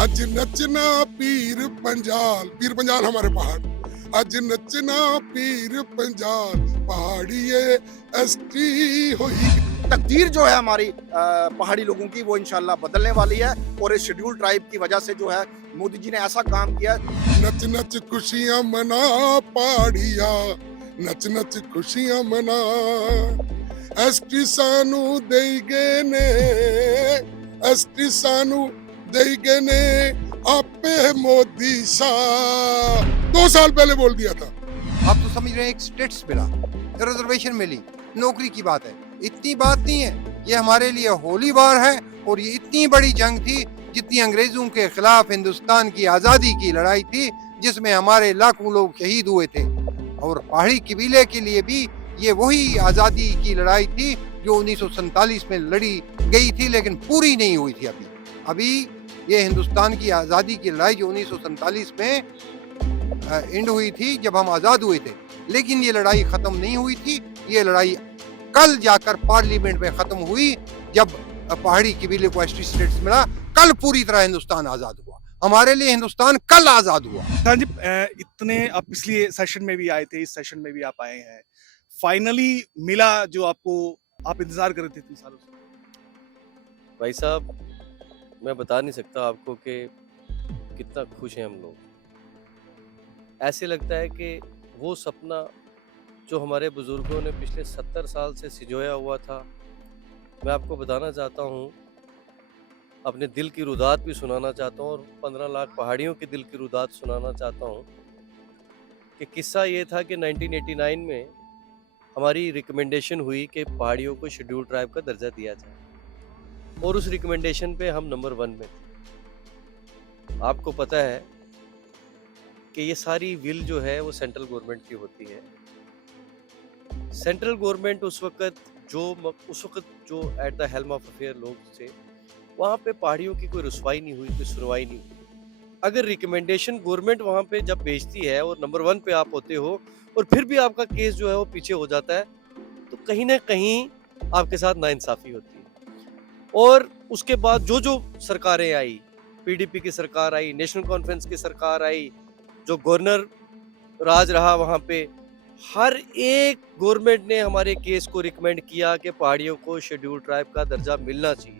अज नचना पीर पंजाल, पीर पंजाल हमारे पहाड़। अज नचना पीर पंजाल, पहाड़िए एसटी होई। तकदीर जो है हमारी पहाड़ी लोगों की वो इंशाल्लाह बदलने वाली है। और इस शेड्यूल ट्राइब की वजह से जो है मोदी जी ने ऐसा काम किया। नच नच खुशियां मना पहाड़िया, नच नच खुशियां मना। एसटी सानू देगे ने, एसटी सानू देगे ने, आपे मोदी शाह 2 साल पहले बोल दिया था। आप तो समझ रहे हैं एक स्टेट्स मिला, रिजर्वेशन मिली, नौकरी की बात है। इतनी बात नहीं है, ये हमारे लिए होली वार है। और ये इतनी बड़ी जंग थी जितनी अंग्रेजों के खिलाफ हिंदुस्तान की आज़ादी की लड़ाई थी, जिसमें हमारे लाखों लोग शहीद हुए थे। और पहाड़ी कबीले के लिए भी ये वही आज़ादी की लड़ाई थी जो 1947 में लड़ी गई थी, लेकिन पूरी नहीं हुई थी। अभी ये हिंदुस्तान की आज़ादी की लड़ाई जो 1947 में एंड हुई थी, जब हम आज़ाद हुए थे, लेकिन ये लड़ाई ख़त्म नहीं हुई थी। ये लड़ाई कल जाकर पार्लियामेंट में ख़त्म हुई, जब पहाड़ी कबीले को एसटी स्टेट्स मिला। कल पूरी तरह हिंदुस्तान आज़ाद हुआ, हमारे लिए हिंदुस्तान कल आज़ाद हुआ। हाँ जी, इतने आप पिछले सेशन में भी आए थे, इस सेशन में भी आप आए हैं, फाइनली मिला जो आपको आप इंतजार कर रहे थे 3 सालों से। भाई साहब, मैं बता नहीं सकता आपको कि कितना खुश हैं हम लोग। ऐसे लगता है कि वो सपना जो हमारे बुज़ुर्गों ने पिछले 70 साल से सिजोया हुआ था, मैं आपको बताना चाहता हूँ, अपने दिल की रुदात भी सुनाना चाहता हूँ और 15 लाख पहाड़ियों की दिल की रुदात सुनाना चाहता हूँ कि किस्सा ये था कि 1989 में हमारी रिकमेंडेशन हुई कि पहाड़ियों को शेड्यूल ट्राइब का दर्जा दिया जाए और उस रिकमेंडेशन पे हम नंबर 1 में थे। आपको पता है कि ये सारी विल जो है वो सेंट्रल गवर्नमेंट की होती है। सेंट्रल गवर्नमेंट उस वक्त जो at the helm of affair लोग थे, वहाँ पे पहाड़ियों की कोई रुसवाई नहीं हुई, कोई सुनवाई नहीं हुई। अगर रिकमेंडेशन गवर्नमेंट वहाँ पे जब भेजती है और नंबर 1 पे आप होते हो और फिर भी आपका केस जो है वो पीछे हो जाता है, तो कहीं ना कहीं आपके साथ नाइंसाफ़ी होती है। और उसके बाद जो सरकारें आई, पीडीपी की सरकार आई, नेशनल कॉन्फ्रेंस की सरकार आई, जो गवर्नर राज रहा वहाँ पे, हर एक गवर्नमेंट ने हमारे केस को रिकमेंड किया कि पहाड़ियों को शेड्यूल ट्राइब का दर्जा मिलना चाहिए।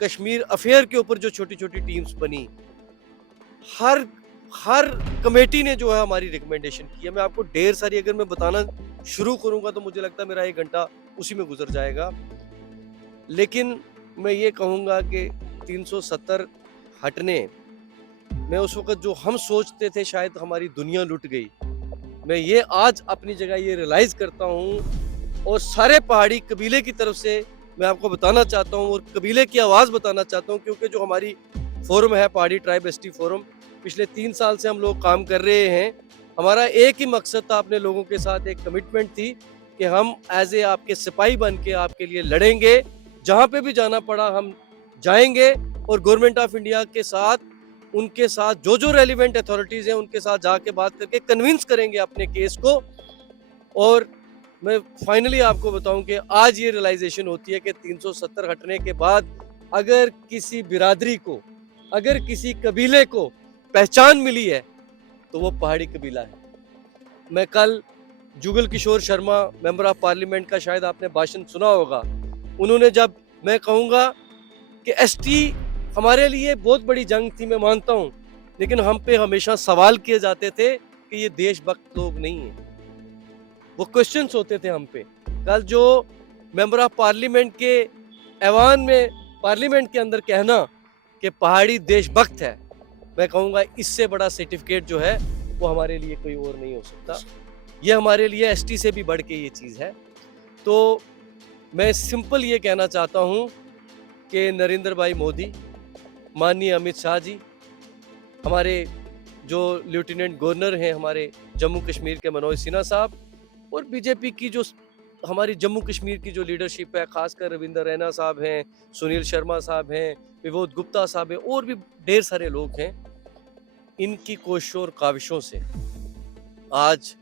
कश्मीर अफेयर के ऊपर जो छोटी छोटी टीम्स बनी, हर कमेटी ने जो है हमारी रिकमेंडेशन की है। मैं आपको ढेर सारी अगर मैं बताना शुरू करूंगा तो मुझे लगता है मेरा 1 घंटा उसी में गुजर जाएगा। लेकिन मैं ये कहूँगा कि 370 हटने में उस वक्त जो हम सोचते थे शायद हमारी दुनिया लुट गई, मैं ये आज अपनी जगह ये रियलाइज़ करता हूँ और सारे पहाड़ी कबीले की तरफ से मैं आपको बताना चाहता हूँ और कबीले की आवाज़ बताना चाहता हूँ, क्योंकि जो हमारी फोरम है पहाड़ी ट्राइब एसटी फोरम, पिछले 3 साल से हम लोग काम कर रहे हैं। हमारा एक ही मकसद था, अपने लोगों के साथ एक कमिटमेंट थी कि हम एज ए आपके सिपाही बन के आपके लिए लड़ेंगे, जहाँ पे भी जाना पड़ा हम जाएंगे और गवर्नमेंट ऑफ इंडिया के साथ, उनके साथ जो रेलिवेंट अथॉरिटीज़ हैं उनके साथ जाके बात करके कन्विंस करेंगे अपने केस को। और मैं फाइनली आपको बताऊं कि आज ये रियलाइजेशन होती है कि 370 हटने के बाद अगर किसी बिरादरी को, अगर किसी कबीले को पहचान मिली है तो वो पहाड़ी कबीला है। मैं कल Jugal Kishore Sharma member of parliament का शायद आपने भाषण सुना होगा, उन्होंने जब, मैं कहूँगा कि एसटी हमारे लिए बहुत बड़ी जंग थी, मैं मानता हूँ, लेकिन हम पे हमेशा सवाल किए जाते थे कि ये देशभक्त लोग नहीं है, वो क्वेश्चंस होते थे हम पे। कल जो मेंबर ऑफ पार्लियामेंट के ऐवान में, पार्लियामेंट के अंदर कहना कि पहाड़ी देशभक्त है, मैं कहूँगा इससे बड़ा सर्टिफिकेट जो है वो हमारे लिए कोई और नहीं हो सकता। ये हमारे लिए एसटी से भी बढ़ के ये चीज़ है। तो मैं सिंपल ये कहना चाहता हूँ कि नरेंद्र भाई मोदी, माननीय अमित शाह जी, हमारे जो लेफ्टिनेंट गवर्नर हैं हमारे जम्मू कश्मीर के मनोज सिन्हा साहब, और बीजेपी की जो हमारी जम्मू कश्मीर की जो लीडरशिप है, खासकर रविंदर रैना साहब हैं, सुनील शर्मा साहब हैं, विबोध गुप्ता साहब हैं, और भी ढेर सारे लोग हैं, इनकी कोशिशों और काविशों से आज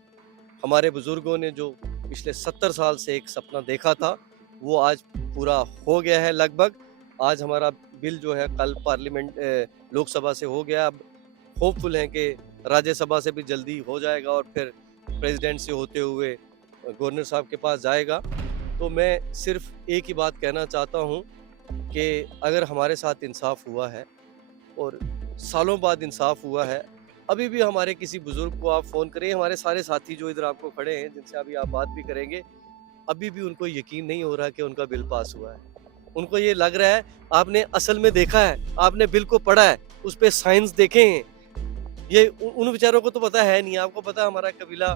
हमारे बुजुर्गों ने जो पिछले 70 साल से एक सपना देखा था वो आज पूरा हो गया है लगभग। आज हमारा बिल जो है कल पार्लियामेंट लोकसभा से हो गया। अब होपफुल हैं कि राज्यसभा से भी जल्दी हो जाएगा और फिर प्रेसिडेंट से होते हुए गवर्नर साहब के पास जाएगा। तो मैं सिर्फ एक ही बात कहना चाहता हूँ कि अगर हमारे साथ इंसाफ हुआ है और सालों बाद इंसाफ हुआ है, अभी भी हमारे किसी बुजुर्ग को आप फ़ोन करें, हमारे सारे साथी जो इधर आपको खड़े हैं जिनसे अभी आप बात भी करेंगे, अभी भी उनको यकीन नहीं हो रहा कि उनका बिल पास हुआ है। उनको ये लग रहा है आपने असल में देखा है, आपने बिल को पढ़ा है, उस पे साइंस देखे हैं। ये उन बेचारों को तो पता है नहीं। आपको पता है हमारा कबीला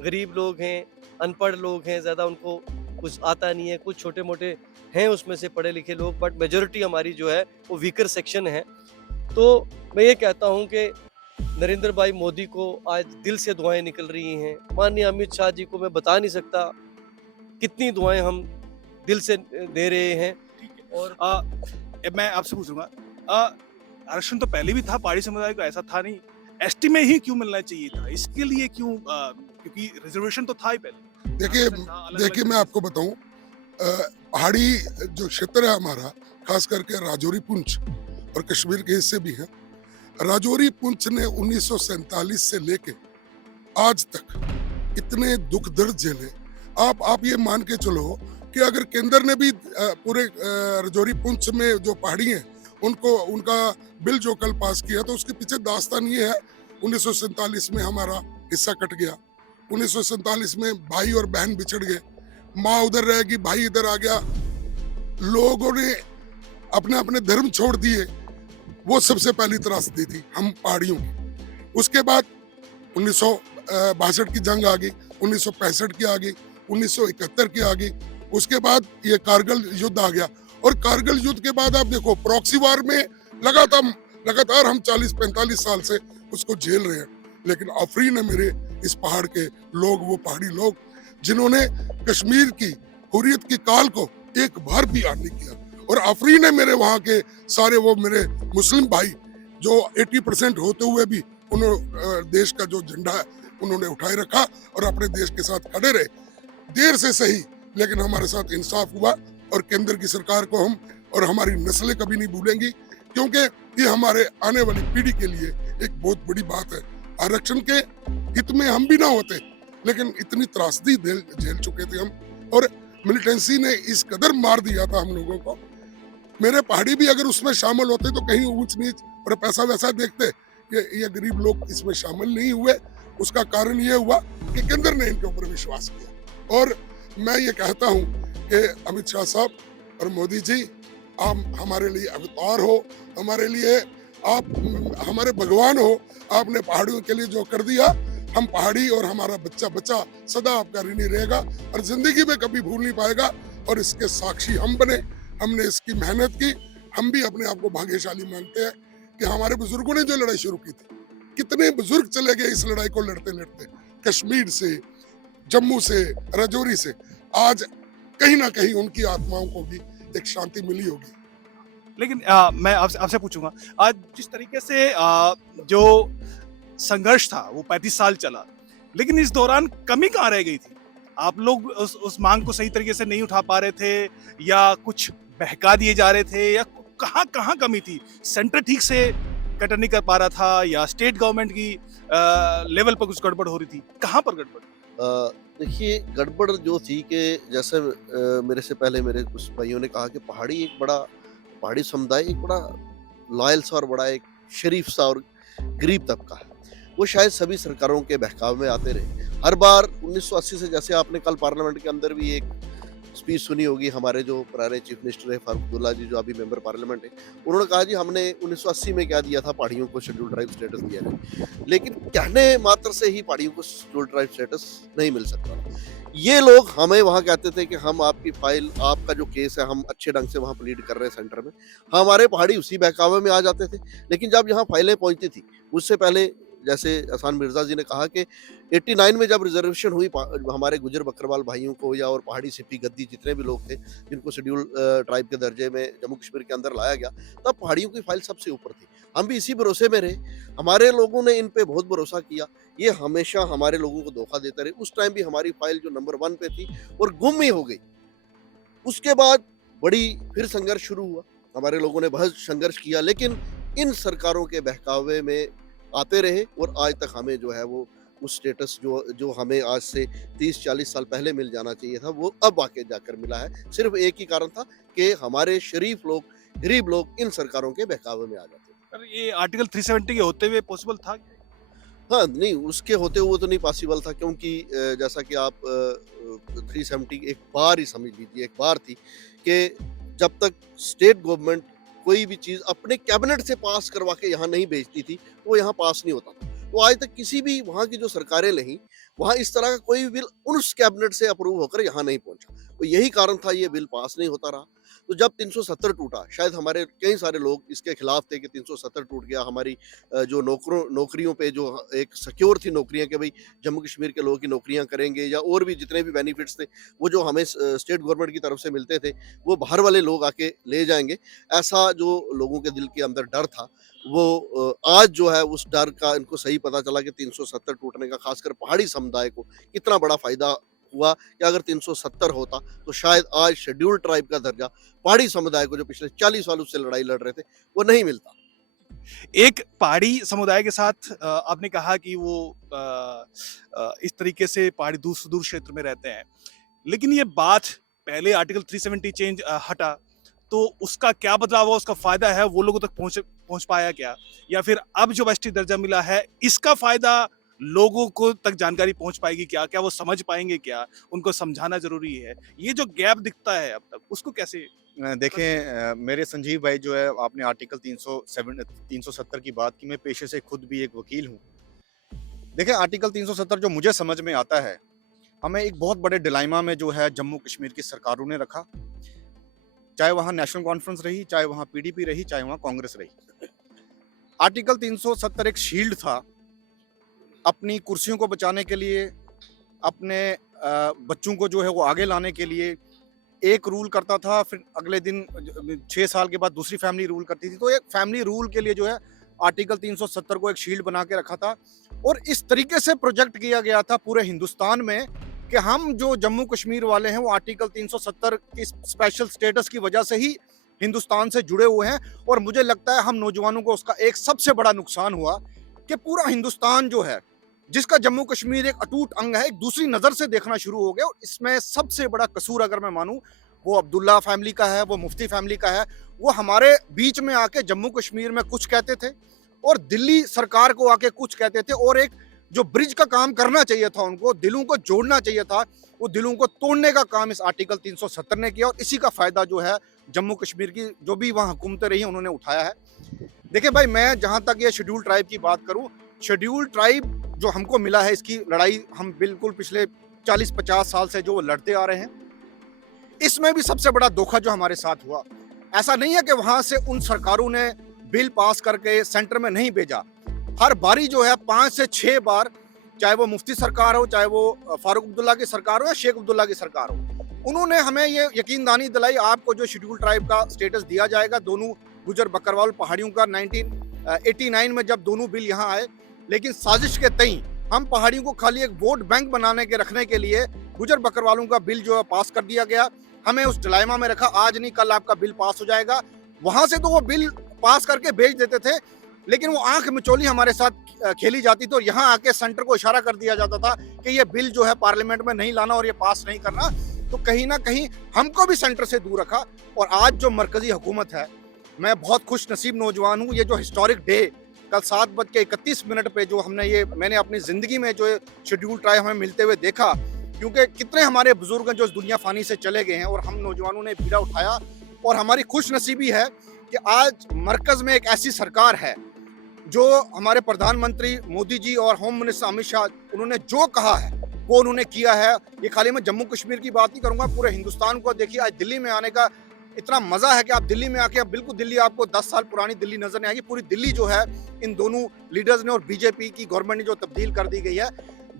गरीब लोग हैं, अनपढ़ लोग हैं, ज़्यादा उनको कुछ आता नहीं है। कुछ छोटे मोटे हैं उसमें से पढ़े लिखे लोग, बट मेजोरिटी हमारी जो है वो वीकर सेक्शन है। तो मैं ये कहता हूँ कि नरेंद्र भाई मोदी को आज दिल से दुआएं निकल रही हैं। माननीय अमित शाह जी को मैं बता नहीं सकता कितनी दुआएं हम दिल से दे रहे हैं। और मैं आपसे पूछूंगा, आरक्षण तो पहले भी था, पहाड़ी समुदाय को ऐसा था नहीं, एसटी में ही क्यों मिलना चाहिए था? इसके लिए क्यों? क्योंकि रिजर्वेशन तो था ही पहले। देखिए मैं आपको बताऊं, पहाड़ी जो क्षेत्र है हमारा, खास करके राजौरी पुंछ और कश्मीर के हिस्से भी हैं। राजौरी पुंछ ने 1947 से लेके आज तक इतने दुख दर्द झेले। आप ये मान के चलो कि अगर केंद्र ने भी पूरे राजौरी पुंछ में जो पहाड़ी हैं उनको उनका बिल जो कल पास किया, तो उसके पीछे दास्तान ये है, 1947 में हमारा हिस्सा कट गया। 1947 में भाई और बहन बिछड़ गए, माँ उधर रहेगी, भाई इधर आ गया, लोगों ने अपने अपने धर्म छोड़ दिए। वो सबसे पहली त्रासदी थी हम पहाड़ियों की। उसके बाद 1962 की जंग आ गई, 1965 की आ गई, 1971 की आ गई। उसके बाद ये कारगिल युद्ध आ गया, और कारगिल युद्ध के बाद आप देखो प्रॉक्सी वार में लगातार हम 40-45 साल से उसको झेल रहे हैं। लेकिन आफरीन है मेरे इस पहाड़ के लोग, वो पहाड़ी लोग जिन्होंने कश्मीर की हुर्रियत की काल को एक बार भी याद नहीं किया। और आफरीन है मेरे वहाँ के सारे वो मेरे मुस्लिम भाई जो 80% होते हुए भी उन्होंने देश का जो झंडा है उन्होंने उठाए रखा और अपने देश के साथ खड़े रहे। देर से सही, लेकिन हमारे साथ इंसाफ हुआ, और केंद्र की सरकार को हम और हमारी नस्लें कभी नहीं भूलेंगी, क्योंकि ये हमारे आने वाली पीढ़ी के लिए एक बहुत बड़ी बात है। आरक्षण के हित में हम भी ना होते, लेकिन इतनी त्रासदी झेल चुके थे हम, और मिलिटेंसी ने इस कदर मार दिया था हम लोगों को। मेरे पहाड़ी भी अगर उसमें शामिल होते तो कहीं ऊंच नीच और पैसा वैसा देखते, ये गरीब लोग इसमें शामिल नहीं हुए। उसका कारण ये हुआ कि केंद्र ने इनके ऊपर विश्वास किया। और मैं ये कहता हूँ कि अमित शाह साहब और मोदी जी, आप हमारे लिए अवतार हो, हमारे लिए आप हमारे भगवान हो। आपने पहाड़ियों के लिए जो कर दिया, हम पहाड़ी और हमारा बच्चा बच्चा सदा आपका ऋणी रहेगा और जिंदगी में कभी भूल नहीं पाएगा। और इसके साक्षी हम बने, हमने इसकी मेहनत की। हम भी अपने आप को भाग्यशाली मानते हैं कि हमारे बुजुर्गों ने जो लड़ाई शुरू की थी, कितने बुजुर्ग चले गए इस लड़ाई को लड़ते लड़ते, कश्मीर से, जम्मू से, राजौरी से। आज कहीं ना कहीं उनकी आत्माओं को भी एक शांति मिली होगी। लेकिन मैं आपसे पूछूंगा, आज जिस तरीके से जो संघर्ष था वो 35 साल चला, लेकिन इस दौरान कमी कहाँ रह गई थी? आप लोग उस मांग को सही तरीके से नहीं उठा पा रहे थे, या कुछ बहका दिए जा रहे थे, या कहाँ कमी थी? सेंटर ठीक से कटर नहीं कर पा रहा था, या स्टेट गवर्नमेंट की लेवल पर कुछ गड़बड़ हो रही थी? कहाँ पर गड़बड़? देखिए, गड़बड़ जो थी कि जैसे मेरे से पहले मेरे कुछ भाइयों ने कहा कि पहाड़ी समुदाय एक बड़ा लॉयल सा और बड़ा एक शरीफ सा और गरीब तबका है। वो शायद सभी सरकारों के बहकाव में आते रहे। हर बार 1980 से, जैसे आपने कल पार्लियामेंट के अंदर भी एक स्पीच सुनी होगी, हमारे जो पुराने चीफ मिनिस्टर है फारूक अब्दुल्ला जी, जो अभी मेंबर पार्लियामेंट है, उन्होंने कहा जी हमने 1980 में क्या दिया था, पहाड़ियों को शेड्यूल ट्राइब स्टेटस दिया है। लेकिन कहने मात्र से ही पहाड़ियों को शेड्यूल ट्राइब स्टेटस नहीं मिल सकता। ये लोग हमें वहाँ कहते थे कि हम आपकी फाइल, आपका जो केस है, हम अच्छे ढंग से वहाँ प्लीड कर रहे हैं सेंटर में। हमारे पहाड़ी उसी बहकावे में आ जाते थे। लेकिन जब यहाँ फाइलें पहुँचती थी, उससे पहले जैसे एहसान मिर्जा जी ने कहा कि 89 में जब रिजर्वेशन हुई हमारे गुजर बकरवाल भाइयों को, या और पहाड़ी सिपी गद्दी जितने भी लोग थे जिनको शेड्यूल ट्राइब के दर्जे में जम्मू कश्मीर के अंदर लाया गया, तब पहाड़ियों की फाइल सबसे ऊपर थी। हम भी इसी भरोसे में रहे। हमारे लोगों ने इन पे बहुत भरोसा किया। ये हमेशा हमारे लोगों को धोखा देते रहे। उस टाइम भी हमारी फाइल जो नंबर 1 पे थी और गुम ही हो गई। उसके बाद बड़ी फिर संघर्ष शुरू हुआ। हमारे लोगों ने बहुत संघर्ष किया, लेकिन इन सरकारों के बहकावे में आते रहे और आज तक हमें जो है वो उस स्टेटस जो हमें आज से 30-40 साल पहले मिल जाना चाहिए था, वो अब आके जाकर मिला है। सिर्फ एक ही कारण था कि हमारे शरीफ लोग, गरीब लोग इन सरकारों के बहकावे में आ जाते थे। पर ये आर्टिकल 370 के होते हुए पॉसिबल था क्या? हाँ, नहीं, उसके होते हुए तो नहीं पॉसिबल था, क्योंकि जैसा कि आप 370 एक बार ही समझ लीजिए, एक बार थी कि जब तक स्टेट गवर्नमेंट कोई भी चीज़ अपने कैबिनेट से पास करवा के यहाँ नहीं भेजती थी, वो यहाँ पास नहीं होता था। तो आज तक किसी भी वहाँ की जो सरकारें रहीं, वहाँ इस तरह का कोई भी बिल उस कैबिनेट से अप्रूव होकर यहाँ नहीं पहुँचा। तो यही कारण था ये बिल पास नहीं होता रहा। तो जब 370 टूटा, शायद हमारे कई सारे लोग इसके खिलाफ थे कि 370 टूट गया, हमारी जो नौकरियों पे जो एक सिक्योर थी नौकरियां कि भाई जम्मू कश्मीर के लोगों की नौकरियां करेंगे, या और भी जितने भी बेनिफिट्स थे वो जो हमें स्टेट गवर्नमेंट की तरफ से मिलते थे वो बाहर वाले लोग आके ले जाएंगे, ऐसा जो लोगों के दिल के अंदर डर था, वो आज जो है उस डर का इनको सही पता चला कि 370 टूटने का खासकर पहाड़ी समुदाय को कितना बड़ा फायदा हुआ कि अगर 370 होता तो शायद आज शेड्यूल्ड ट्राइब का दर्जा पहाड़ी समुदाय को, जो पिछले 40 सालों से लड़ाई लड़ रहे थे, वो नहीं मिलता। एक पहाड़ी समुदाय के साथ आपने कहा कि वो इस तरीके से पहाड़ी दूर सुदूर क्षेत्र में रहते हैं, लेकिन ये बात पहले आर्टिकल 370 चेंज हटा तो उसका क्या बदलाव हुआ, उसका फायदा है वो लोगों तक पहुंच पाया क्या, या फिर अब जो एसटी दर्जा मिला है इसका फायदा लोगों को तक जानकारी पहुंच पाएगी क्या, क्या वो समझ पाएंगे क्या, उनको समझाना जरूरी है। ये जो गैप दिखता है अब तक, उसको कैसे देखें मेरे संजीव भाई, जो है आपने आर्टिकल 370 की बात की, मैं पेशे से खुद भी एक वकील हूँ। देखें आर्टिकल 370 जो मुझे समझ में आता है, हमें एक बहुत बड़े डिलाइमा में जो है जम्मू कश्मीर की सरकारों ने रखा, चाहे वहाँ नेशनल कॉन्फ्रेंस रही, चाहे वहाँ पीडीपी रही, चाहे वहाँ कांग्रेस रही। आर्टिकल 370 एक शील्ड था अपनी कुर्सियों को बचाने के लिए, अपने बच्चों को जो है वो आगे लाने के लिए। एक रूल करता था, फिर अगले दिन 6 साल के बाद दूसरी फैमिली रूल करती थी। तो एक फैमिली रूल के लिए जो है आर्टिकल 370 को एक शील्ड बना के रखा था, और इस तरीके से प्रोजेक्ट किया गया था पूरे हिंदुस्तान में कि हम जो जम्मू कश्मीर वाले हैं वो आर्टिकल 370 की स्पेशल स्टेटस की वजह से ही हिंदुस्तान से जुड़े हुए हैं। और मुझे लगता है हम नौजवानों को उसका एक सबसे बड़ा नुकसान हुआ कि पूरा हिंदुस्तान जो है, जिसका जम्मू कश्मीर एक अटूट अंग है, एक दूसरी नज़र से देखना शुरू हो गया। और इसमें सबसे बड़ा कसूर अगर मैं मानूं वो अब्दुल्ला फैमिली का है, वो मुफ्ती फैमिली का है। वो हमारे बीच में आके जम्मू कश्मीर में कुछ कहते थे और दिल्ली सरकार को आके कुछ कहते थे, और एक जो ब्रिज का काम करना चाहिए था, उनको दिलों को जोड़ना चाहिए था, वो दिलों को तोड़ने का काम इस आर्टिकल 370 ने किया। और इसी का फायदा जो है जम्मू कश्मीर की जो भी वहाँ हुकूमतें रही उन्होंने उठाया है। देखिए भाई, मैं जहाँ तक ये शेड्यूल ट्राइब की बात करूँ, शेड्यूल ट्राइब जो हमको मिला है, इसकी लड़ाई हम बिल्कुल पिछले 40-50 साल से जो लड़ते आ रहे हैं। इसमें भी सबसे बड़ा धोखा जो हमारे साथ हुआ, ऐसा नहीं है कि वहां से उन सरकारों ने बिल पास करके सेंटर में नहीं भेजा। हर बारी जो है 5 से 6 बार, चाहे वो मुफ्ती सरकार हो, चाहे वो फारूक अब्दुल्ला की सरकार हो या शेख अब्दुल्ला की सरकार हो, उन्होंने हमें ये यकीनदानी दिलाई आपको जो शेड्यूल ट्राइब का स्टेटस दिया जाएगा। दोनों गुजर बकरवाल पहाड़ियों का 1989 में जब दोनों बिल यहाँ आए, लेकिन साजिश के तई हम पहाड़ियों को खाली एक वोट बैंक बनाने के रखने के लिए गुजर बकरवालों का बिल जो है पास कर दिया गया। हमें उस डिलाइमा में रखा, आज नहीं कल आपका बिल पास हो जाएगा। वहां से तो वो बिल पास करके भेज देते थे, लेकिन वो आंख मिचौली हमारे साथ खेली जाती थी, और यहाँ आके सेंटर को इशारा कर दिया जाता था कि ये बिल जो है पार्लियामेंट में नहीं लाना और ये पास नहीं करना। तो कहीं ना कहीं हमको भी सेंटर से दूर रखा। और आज जो मरकजी हुकूमत है, मैं बहुत खुश नसीब नौजवान हूँ। ये जो हिस्टोरिक डे कल 7:31 पे जो मैंने अपनी ज़िंदगी में जो शेड्यूल ट्राइब हमें मिलते हुए देखा, क्योंकि कितने हमारे बुजुर्ग हैं जो इस दुनिया फानी से चले गए हैं, और हम नौजवानों ने बीड़ा उठाया। और हमारी खुश नसीबी है कि आज मरकज़ में एक ऐसी सरकार है जो हमारे प्रधानमंत्री मोदी जी और होम मिनिस्टर अमित शाह, उन्होंने जो कहा है वो उन्होंने किया है। ये खाली मैं जम्मू कश्मीर की बात नहीं करूँगा, पूरे हिंदुस्तान को देखिए। आज दिल्ली में आने का इतना मज़ा है कि आप दिल्ली में आके, आप बिल्कुल दिल्ली आपको 10 साल पुरानी दिल्ली नजर नहीं आएगी। पूरी दिल्ली जो है इन दोनों लीडर्स ने और बीजेपी की गवर्नमेंट ने जो तब्दील कर दी गई है।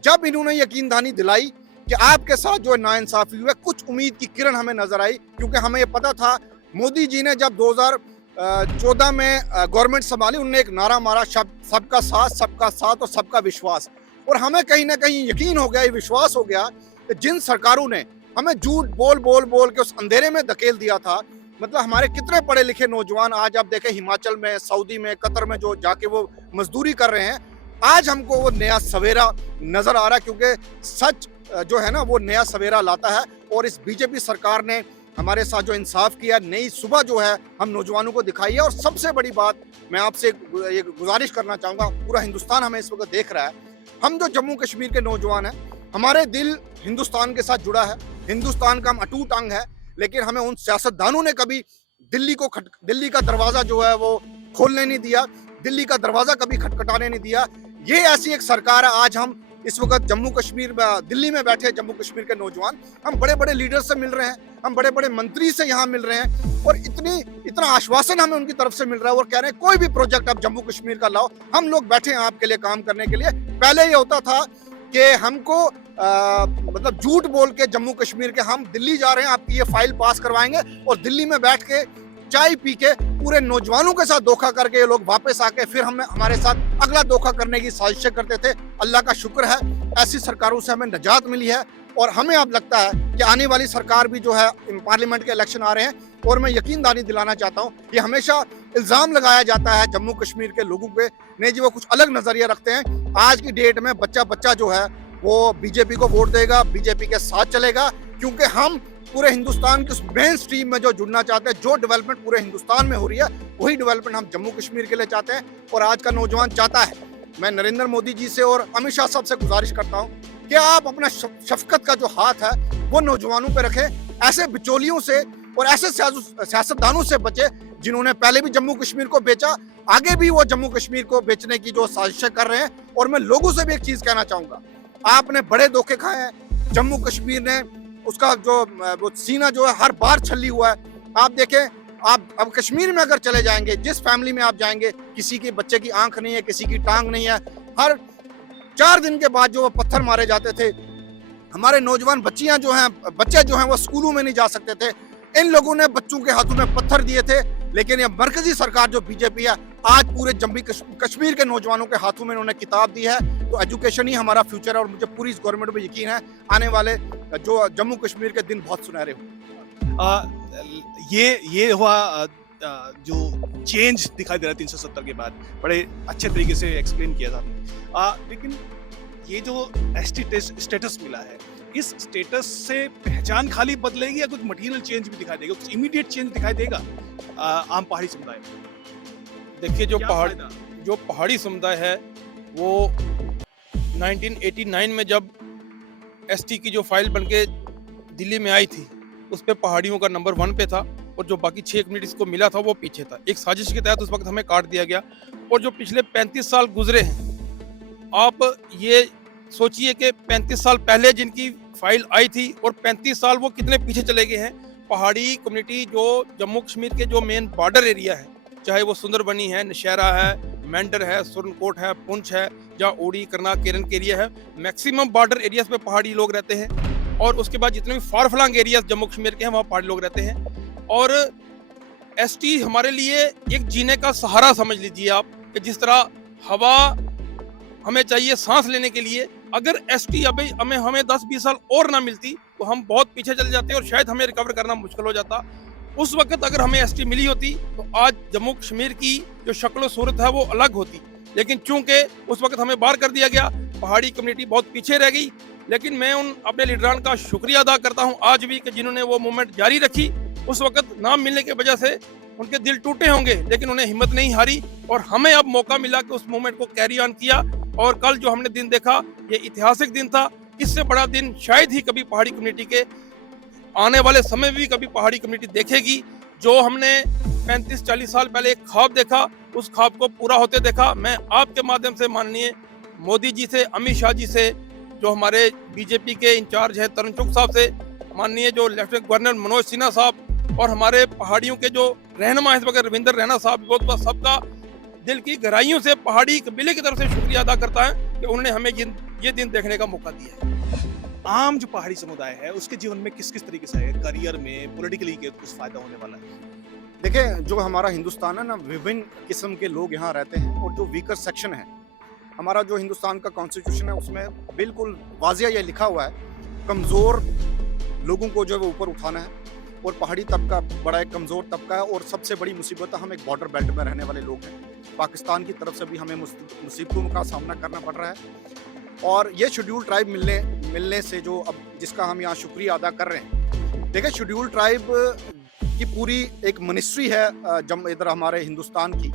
जब इन्होंने यकीनदानी दिलाई कि आपके साथ जो है नाइंसाफी हुआ, कुछ उम्मीद की किरण हमें नजर आई, क्योंकि हमें ये पता था मोदी जी ने जब 2014 में गवर्नमेंट संभाली, उन्होंने एक नारा मारा, सबका साथ और सबका विश्वास। और हमें कहीं ना कहीं यकीन हो गया, ये विश्वास हो गया कि जिन सरकारों ने हमें झूठ बोल के उस अंधेरे में धकेल दिया था मतलब हमारे कितने पढ़े लिखे नौजवान आज आप देखें हिमाचल में, सऊदी में, कतर में जो जाके वो मजदूरी कर रहे हैं, आज हमको वो नया सवेरा नजर आ रहा है, क्योंकि सच जो है ना वो नया सवेरा लाता है। और इस बीजेपी सरकार ने हमारे साथ जो इंसाफ किया, नई सुबह जो है हम नौजवानों को दिखाई है। और सबसे बड़ी बात मैं आपसे ये गुजारिश करना चाहूँगा, पूरा हिंदुस्तान हमें इस वक्त देख रहा है, हम जो जम्मू कश्मीर के नौजवान हैं, हमारे दिल हिंदुस्तान के साथ जुड़ा है, हिंदुस्तान का हम अटूट अंग है, लेकिन हमें उन सियासतदानों ने कभी दिल्ली का दरवाज़ा जो है वो खोलने नहीं दिया, दिल्ली का दरवाज़ा कभी खटखटाने नहीं दिया। ये ऐसी एक सरकार है। आज हम इस वक्त जम्मू कश्मीर में, दिल्ली में बैठे जम्मू कश्मीर के नौजवान, हम बड़े बड़े लीडर से मिल रहे हैं, हम बड़े बड़े मंत्री से यहाँ मिल रहे हैं, और इतना आश्वासन हमें उनकी तरफ से मिल रहा है, और कह रहे हैं कोई भी प्रोजेक्ट आप जम्मू कश्मीर का लाओ, हम लोग बैठे हैं आपके लिए काम करने के लिए। पहले ये होता था कि हमको मतलब झूठ बोल के जम्मू कश्मीर के, हम दिल्ली जा रहे हैं, आपकी ये फाइल पास करवाएंगे, और दिल्ली में बैठ के चाय पी के पूरे नौजवानों के साथ धोखा करके ये लोग वापस आके फिर हमारे साथ अगला धोखा करने की साजिशें करते थे। अल्लाह का शुक्र है ऐसी सरकारों से हमें निजात मिली है, और हमें अब लगता है कि आने वाली सरकार भी जो है, पार्लियामेंट के इलेक्शन आ रहे हैं, और मैं यकीनदानी दिलाना चाहता हूँ, ये हमेशा इल्ज़ाम लगाया जाता है जम्मू कश्मीर के लोगों पे, नहीं जी वो कुछ अलग नज़रिया रखते हैं। आज की डेट में बच्चा जो है वो बीजेपी को वोट देगा, बीजेपी के साथ चलेगा, क्योंकि हम पूरे हिंदुस्तान के उस मेन स्ट्रीम में जो जुड़ना चाहते हैं, जो डेवलपमेंट पूरे हिंदुस्तान में हो रही है, वही डेवलपमेंट हम जम्मू कश्मीर के लिए चाहते हैं, और आज का नौजवान चाहता है। मैं नरेंद्र मोदी जी से और अमित शाह साहब से गुजारिश करता हूँ कि आप अपना शफकत का जो हाथ है वो नौजवानों पे रखें, ऐसे बिचौलियों से और ऐसे सियासतदानों से बचे जिन्होंने पहले भी जम्मू कश्मीर को बेचा, आगे भी वो जम्मू कश्मीर को बेचने की जो साजिशें कर रहे हैं। और मैं लोगों से भी एक चीज कहना चाहूंगा, आपने बड़े धोखे खाए हैं, जम्मू कश्मीर ने उसका जो वो सीना जो है हर बार छली हुआ है। आप देखें, आप अब कश्मीर में अगर चले जाएंगे, जिस फैमिली में आप जाएंगे, किसी के बच्चे की आंख नहीं है, किसी की टांग नहीं है, हर 4 दिन के बाद जो पत्थर मारे जाते थे, हमारे नौजवान बच्चे जो हैं वो स्कूलों में नहीं जा सकते थे, इन लोगों ने बच्चों के हाथों में पत्थर दिए थे। लेकिन ये मरकजी सरकार जो बीजेपी है, आज पूरे जम्मू कश्मीर के नौजवानों के हाथों में इन्होंने किताब दी है। तो एजुकेशन ही हमारा फ्यूचर है, और मुझे पूरी इस गवर्नमेंट में यकीन है आने वाले जो जम्मू कश्मीर के दिन बहुत सुनहरे होंगे। ये हुआ जो चेंज दिखाई दे रहा है 370 के बाद, बड़े अच्छे तरीके से एक्सप्लेन किया था। लेकिन ये जो एसटी स्टेटस मिला है, इस स्टेटस से पहचान खाली बदलेगी या कुछ मटेरियल चेंज भी दिखाई देगा, कुछ इमीडिएट चेंज दिखाई देगा आम पहाड़ी समुदाय में? देखिए, जो पहाड़ी समुदाय है वो 1989 में जब एसटी की जो फाइल बनके दिल्ली में आई थी, उस पे पहाड़ियों का नंबर 1 पे था, और जो बाकी 6 कम्युनिटीज को मिला था वो पीछे था। एक साजिश के तहत उस वक्त हमें काट दिया गया। और जो पिछले 35 साल गुजरे हैं, आप ये सोचिए कि 35 साल पहले जिनकी फाइल आई थी और 35 साल वो कितने पीछे चले गए हैं। पहाड़ी कम्युनिटी जो जम्मू कश्मीर के जो मेन बॉर्डर एरिया है, चाहे वो सुंदरबनी है, नौशहरा है, मेंढर है, सुरनकोट है, पुंछ है, या ओडी, करनाल, केरन के एरिया है, मैक्सिमम बॉर्डर एरियाज पे पहाड़ी लोग रहते हैं। और उसके बाद जितने भी far flung areas Jammu Kashmir के हैं, वहाँ पहाड़ी लोग रहते हैं। और एसटी हमारे लिए एक जीने का सहारा समझ लीजिए आप, कि जिस तरह हवा हमें चाहिए सांस लेने के लिए, अगर एसटी अभी हमें 10-20 साल और ना मिलती तो हम बहुत पीछे चले जाते और शायद हमें रिकवर करना मुश्किल हो जाता। उस वक्त अगर हमें एसटी मिली होती तो आज जम्मू कश्मीर की जो शक्ल सूरत है वो अलग होती। लेकिन चूंकि उस वक्त हमें बाहर कर दिया गया, पहाड़ी कम्युनिटी बहुत पीछे रह गई। लेकिन मैं उन अपने लीडरान का शुक्रिया अदा करता हूँ आज भी, कि जिन्होंने वो मूवमेंट जारी रखी। उस वक्त नाम मिलने की वजह से उनके दिल टूटे होंगे, लेकिन उन्हें हिम्मत नहीं हारी, और हमें अब मौका मिला कि उस मूवमेंट को कैरी ऑन किया। और कल जो हमने दिन देखा, ये ऐतिहासिक दिन था। इससे बड़ा दिन शायद ही कभी पहाड़ी कम्युनिटी के आने वाले समय में भी कभी पहाड़ी कम्युनिटी देखेगी। जो हमने 35-40 साल पहले एक ख्वाब देखा, उस ख्वाब को पूरा होते देखा। मैं आपके माध्यम से माननीय मोदी जी से, अमित शाह जी से, जो हमारे बीजेपी के इंचार्ज हैं तरुण चुग साहब से, माननीय जो लेफ्टिनेंट गवर्नर मनोज सिन्हा साहब, और हमारे पहाड़ियों के जो रहनुमा हैं इस वक्त रविंदर रैना साहब, बहुत सबका दिल की गहराइयों से पहाड़ी कबीले की तरफ से शुक्रिया अदा करता है कि उन्होंने हमें ये दिन देखने का मौका दिया है। आम जो पहाड़ी समुदाय है उसके जीवन में किस किस तरीके से है, करियर में, पॉलिटिकली कुछ फायदा होने वाला है? देखिए, जो हमारा हिंदुस्तान है ना, विभिन्न किस्म के लोग यहाँ रहते हैं, और जो वीकर सेक्शन है, हमारा जो हिंदुस्तान का कॉन्स्टिट्यूशन है उसमें बिल्कुल वाजिया ये लिखा हुआ है, कमज़ोर लोगों को जो है वो ऊपर उठाना है, और पहाड़ी तबका बड़ा एक कमज़ोर तबका है और सबसे बड़ी मुसीबत है हम एक बॉर्डर बेल्ट में रहने वाले लोग हैं। पाकिस्तान की तरफ से भी हमें मुसीबतों का सामना करना पड़ रहा है और ये शेड्यूल ट्राइब मिलने से जो अब जिसका हम यहाँ शुक्रिया अदा कर रहे हैं। देखिए शेड्यूल ट्राइब की पूरी एक मिनिस्ट्री है जब इधर हमारे हिंदुस्तान की,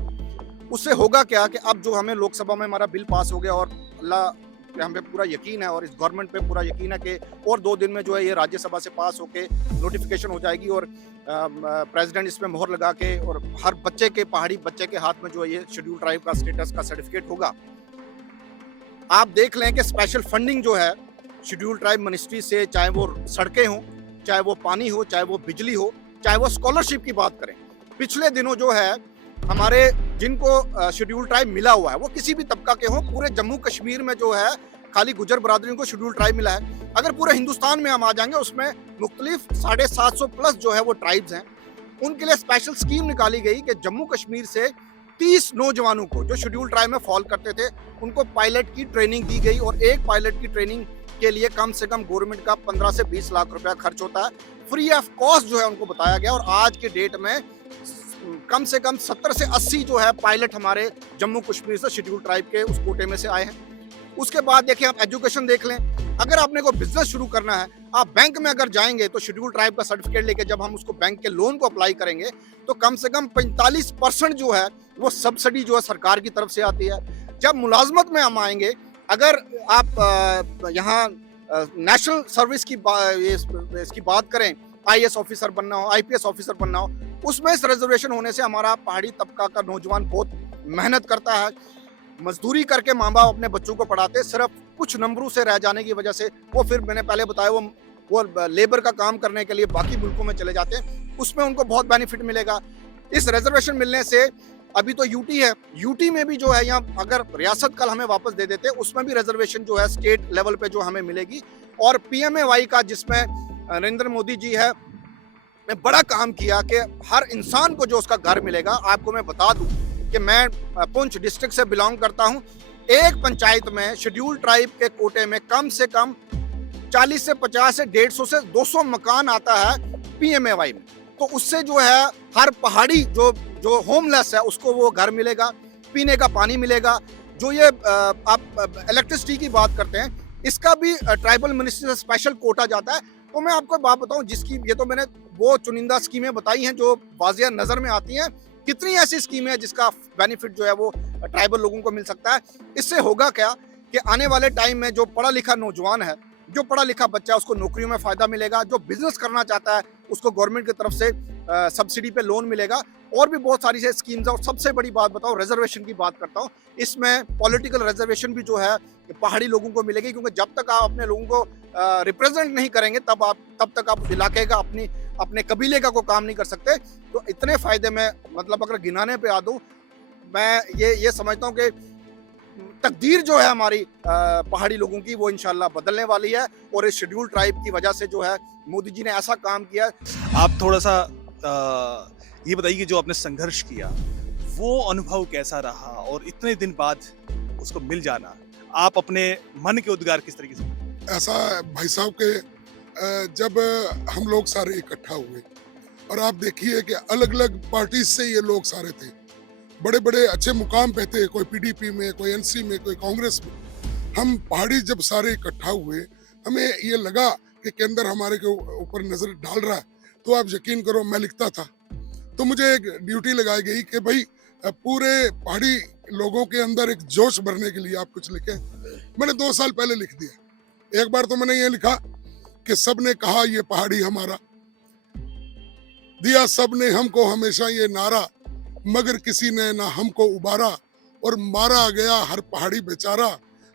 उससे होगा क्या कि अब जो हमें लोकसभा में हमारा बिल पास हो गया और अल्लाह पे हमें पूरा यकीन है और इस गवर्नमेंट पे पूरा यकीन है कि और 2 दिन में जो है ये राज्यसभा से पास होके नोटिफिकेशन हो जाएगी और प्रेसिडेंट इसमें मोहर लगा के और हर बच्चे के पहाड़ी बच्चे के हाथ में जो है ये शेड्यूल ट्राइब का स्टेटस का सर्टिफिकेट होगा। आप देख लें कि स्पेशल फंडिंग जो है शेड्यूल ट्राइब मिनिस्ट्री से, चाहे वो सड़कें हों, चाहे वो पानी हो, चाहे वो बिजली हो, चाहे वो स्कॉलरशिप की बात करें, पिछले दिनों जो है हमारे जिनको शेड्यूल ट्राइब मिला हुआ है वो किसी भी तबका के हों, पूरे जम्मू कश्मीर में जो है खाली गुजर बरादरी को शेड्यूल ट्राइब मिला है। अगर पूरे हिंदुस्तान में हम आ जाएंगे उसमें मुख्तलिफ 750 प्लस जो है वो ट्राइब्स हैं, उनके लिए स्पेशल स्कीम निकाली गई कि जम्मू कश्मीर से 30 नौजवानों को जो शेड्यूल ट्राइब में फॉल करते थे उनको पायलट की ट्रेनिंग दी गई और एक पायलट की ट्रेनिंग के लिए कम से कम गवर्नमेंट का 15 से 20 लाख रुपया खर्च होता है। फ्री ऑफ कॉस्ट जो है उनको बताया गया और आज के डेट में कम से कम 70 से 80 जो है पायलट हमारे जम्मू कश्मीर से शेड्यूल ट्राइब के उस कोटे में से आए हैं। उसके बाद देखिए आप एजुकेशन देख लें, अगर आपने को बिजनेस शुरू करना है, आप बैंक में अगर जाएंगे तो शेड्यूल ट्राइब का सर्टिफिकेट लेके जब हम उसको बैंक के लोन को अप्लाई करेंगे तो कम से कम 45% जो है वो सब्सिडी जो है सरकार की तरफ से आती है। जब मुलाजमत में हम आएंगे, अगर आप यहाँ नेशनल सर्विस की इसकी बात करें, IAS ऑफिसर बनना हो, IPS ऑफिसर बनना हो, उसमें इस रिजर्वेशन होने से हमारा पहाड़ी तबका का नौजवान बहुत मेहनत करता है, मजदूरी करके माँ बाप अपने बच्चों को पढ़ाते, सिर्फ कुछ नंबरों से रह जाने की वजह से वो फिर मैंने पहले बताया वो लेबर का काम करने के लिए बाकी मुल्कों में चले जाते हैं, उसमें उनको बहुत बेनिफिट मिलेगा। इस रिजर्वेशन मिलने से अभी तो यूटी है, यूटी में भी जो है यहाँ अगर रियासत कल हमें वापस दे देते उसमें भी रिजर्वेशन जो है स्टेट लेवल पे जो हमें मिलेगी। और PMAY का जिसमें नरेंद्र मोदी जी है ने बड़ा काम किया कि हर इंसान को जो उसका घर मिलेगा। आपको मैं बता दूं कि मैं पुंछ डिस्ट्रिक्ट से बिलोंग करता हूं, एक पंचायत में शेड्यूल ट्राइब के कोटे में कम से कम 40 से 50 से 150 से 200 मकान आता है PMAY में, तो उससे जो है हर पहाड़ी जो होमलेस है उसको वो घर मिलेगा, पीने का पानी मिलेगा। जो ये आप इलेक्ट्रिसिटी की बात करते हैं, इसका भी ट्राइबल मिनिस्ट्री से स्पेशल कोटा जाता है। तो मैं आपको बात बताऊं, जिसकी ये तो मैंने वो चुनिंदा स्कीमें बताई हैं जो वाजिया नजर में आती हैं, कितनी ऐसी स्कीमें हैं जिसका बेनिफिट जो है वो ट्राइबल लोगों को मिल सकता है। इससे होगा क्या कि आने वाले टाइम में जो पढ़ा लिखा नौजवान है, जो पढ़ा लिखा बच्चा है, उसको नौकरियों में फायदा मिलेगा, जो बिजनेस करना चाहता है उसको गवर्नमेंट की तरफ से सब्सिडी पे लोन मिलेगा, और भी बहुत सारी से स्कीम्स है। और सबसे बड़ी बात बताओ, रिजर्वेशन की बात करता हूँ, इसमें पॉलिटिकल रिजर्वेशन भी जो है पहाड़ी लोगों को मिलेगी, क्योंकि जब तक आप अपने लोगों को रिप्रेजेंट नहीं करेंगे तब तक आप उस इलाके का अपने कबीले का कोई काम नहीं कर सकते। तो इतने फायदे में मतलब अगर गिनाने पे आ दूं, मैं ये समझता हूँ कि तकदीर जो है हमारी पहाड़ी लोगों की वो इंशाल्लाह बदलने वाली है। और इस शेड्यूल ट्राइब की वजह से जो है मोदी जी ने ऐसा काम किया। आप थोड़ा सा ये बताइए कि जो आपने संघर्ष किया वो अनुभव कैसा रहा, और इतने दिन बाद उसको मिल जाना, आप अपने मन के उद्गार किस तरीके से? ऐसा भाई साहब के जब हम लोग सारे इकट्ठा हुए, और आप देखिए कि अलग अलग पार्टी से ये लोग सारे थे, बड़े बड़े अच्छे मुकाम पे थे, कोई PDP में, कोई NC में, कोई कांग्रेस में। हम पहाड़ी जब सारे इकट्ठा हुए, हमें ये लगा कि केंद्र हमारे के ऊपर नजर डाल रहा है। तो आप यकीन करो, मैं लिखता था तो मुझे एक ड्यूटी लगाई गई कि भाई पूरे पहाड़ी लोगों के अंदर एक जोश भरने के लिए आप कुछ लिखें। मैंने 2 साल पहले लिख दिया। एक बार तो मैंने ये लिखा कि सबने कहा ये पहाड़ी हमारा, दिया सबने हमको हमेशा ये नारा, मगर किसी ने ना हमको उबारा, और मारा गया हर पहाड़ी बेचारा,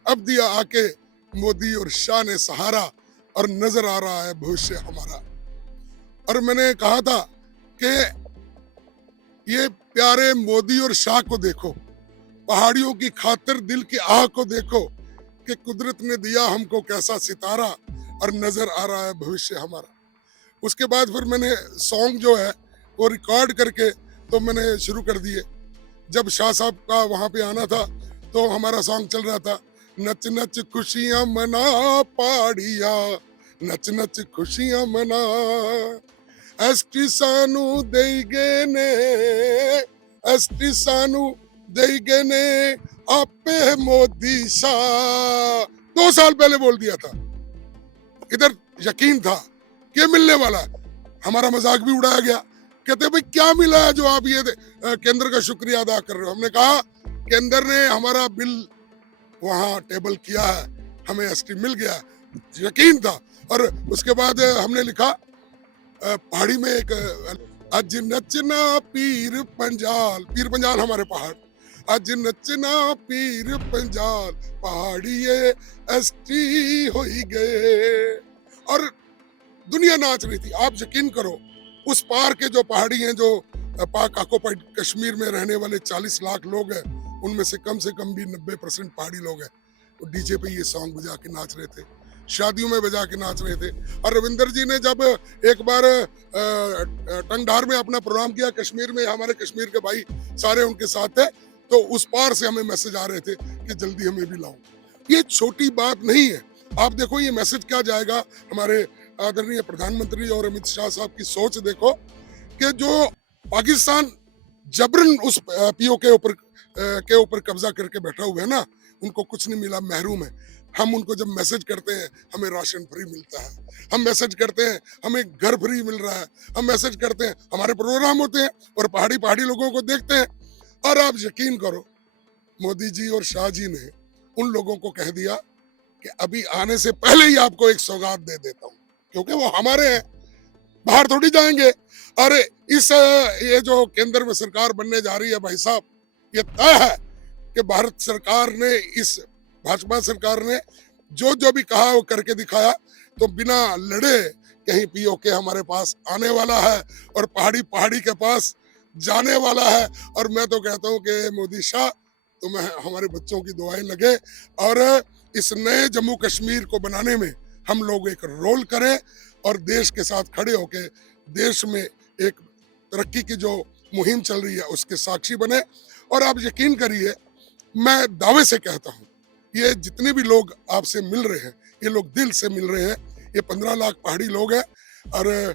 अब दिया आके मोदी और शाह ने सहारा, और नजर आ रहा है भविष्य हमारा। और मैंने कहा था कि ये प्यारे मोदी और शाह को देखो, पहाड़ियों की खातिर दिल की आह को देखो, कि कुदरत ने दिया हमको कैसा सितारा, और नजर आ रहा है भविष्य हमारा। उसके बाद फिर मैंने सॉन्ग जो है वो रिकॉर्ड करके तो मैंने शुरू कर दिए। जब शाह साहब का वहाँ पे आना था तो हमारा सॉन्ग चल रहा था, नच नच खुशियाँ मना पहाड़िया, नच नच खुशियाँ मना, एसटी सानू देगे ने, एसटी सानू देगे ने आपे मोदी शाह। 2 साल पहले बोल दिया था, इधर यकीन था कि ये मिलने वाला है। हमारा मजाक भी उड़ाया गया, कहते भाई क्या मिला है जो आप ये केंद्र का शुक्रिया अदा कर रहे हो। हमने कहा केंद्र ने हमारा बिल वहां टेबल किया है, हमें एसटी मिल गया, यकीन था। और उसके बाद हमने लिखा पहाड़ी में एक अज नचना पीर पंजाल, पीर पंजाल हमारे पहाड़, अज नचना पीर पंजाल पहाड़िए एसटी हो ही गए। और दुनिया नाच रही थी। आप यकीन करो उस पार के जो पहाड़ी हैं, जो पाक ऑक्युपाइड कश्मीर में रहने वाले 40 लाख लोग हैं, उनमें से कम भी 90% पहाड़ी लोग हैं। वो डीजे पे ये सॉन्ग बजा के नाच रहे थे, शादियों में बजा के नाच रहे थे। और रविंदर जी ने जब एक बार टंगधार में अपना प्रोग्राम किया कश्मीर में, हमारे कश्मीर के भाई सारे उनके साथ थे, तो उस पार से हमें मैसेज आ रहे थे कि जल्दी हमें भी लाओ। ये छोटी बात नहीं है। आप देखो ये मैसेज क्या जाएगा। हमारे आदरणीय प्रधानमंत्री और अमित शाह साहब की सोच देखो कि जो पाकिस्तान जबरन उस पीओ के ऊपर कब्जा करके बैठा हुआ है ना, उनको कुछ नहीं मिला, महरूम है। हम उनको जब मैसेज करते हैं हमें राशन फ्री मिलता है, हम मैसेज करते हैं हमें घर फ्री मिल रहा है, हम मैसेज करते हैं हमारे प्रोग्राम होते हैं और पहाड़ी लोगों को देखते हैं। और आप यकीन करो मोदी जी और शाह जी ने उन लोगों को कह दिया कि अभी आने से पहले ही आपको एक सौगात दे देता हूँ, क्योंकि वो हमारे हैं, बाहर थोड़ी जाएंगे। अरे ये जो केंद्र में सरकार बनने जा रही है भाई साहब, ये तय है कि भारत सरकार ने, इस भाजपा सरकार ने जो भी कहा वो करके दिखाया। तो बिना लड़े कहीं पीओके हमारे पास आने वाला है और पहाड़ी के पास जाने वाला है। और मैं तो कहता हूँ कि मोदी शाह तुम्हें हमारे बच्चों की दुआएं लगे और इस नए जम्मू कश्मीर को बनाने में हम लोग एक रोल करें और देश के साथ खड़े होके देश में एक तरक्की की जो मुहिम चल रही है उसके साक्षी बने। और आप यकीन करिए, मैं दावे से कहता हूँ, ये जितने भी लोग आपसे मिल रहे हैं, ये लोग दिल से मिल रहे हैं। ये 15 लाख पहाड़ी लोग हैं। और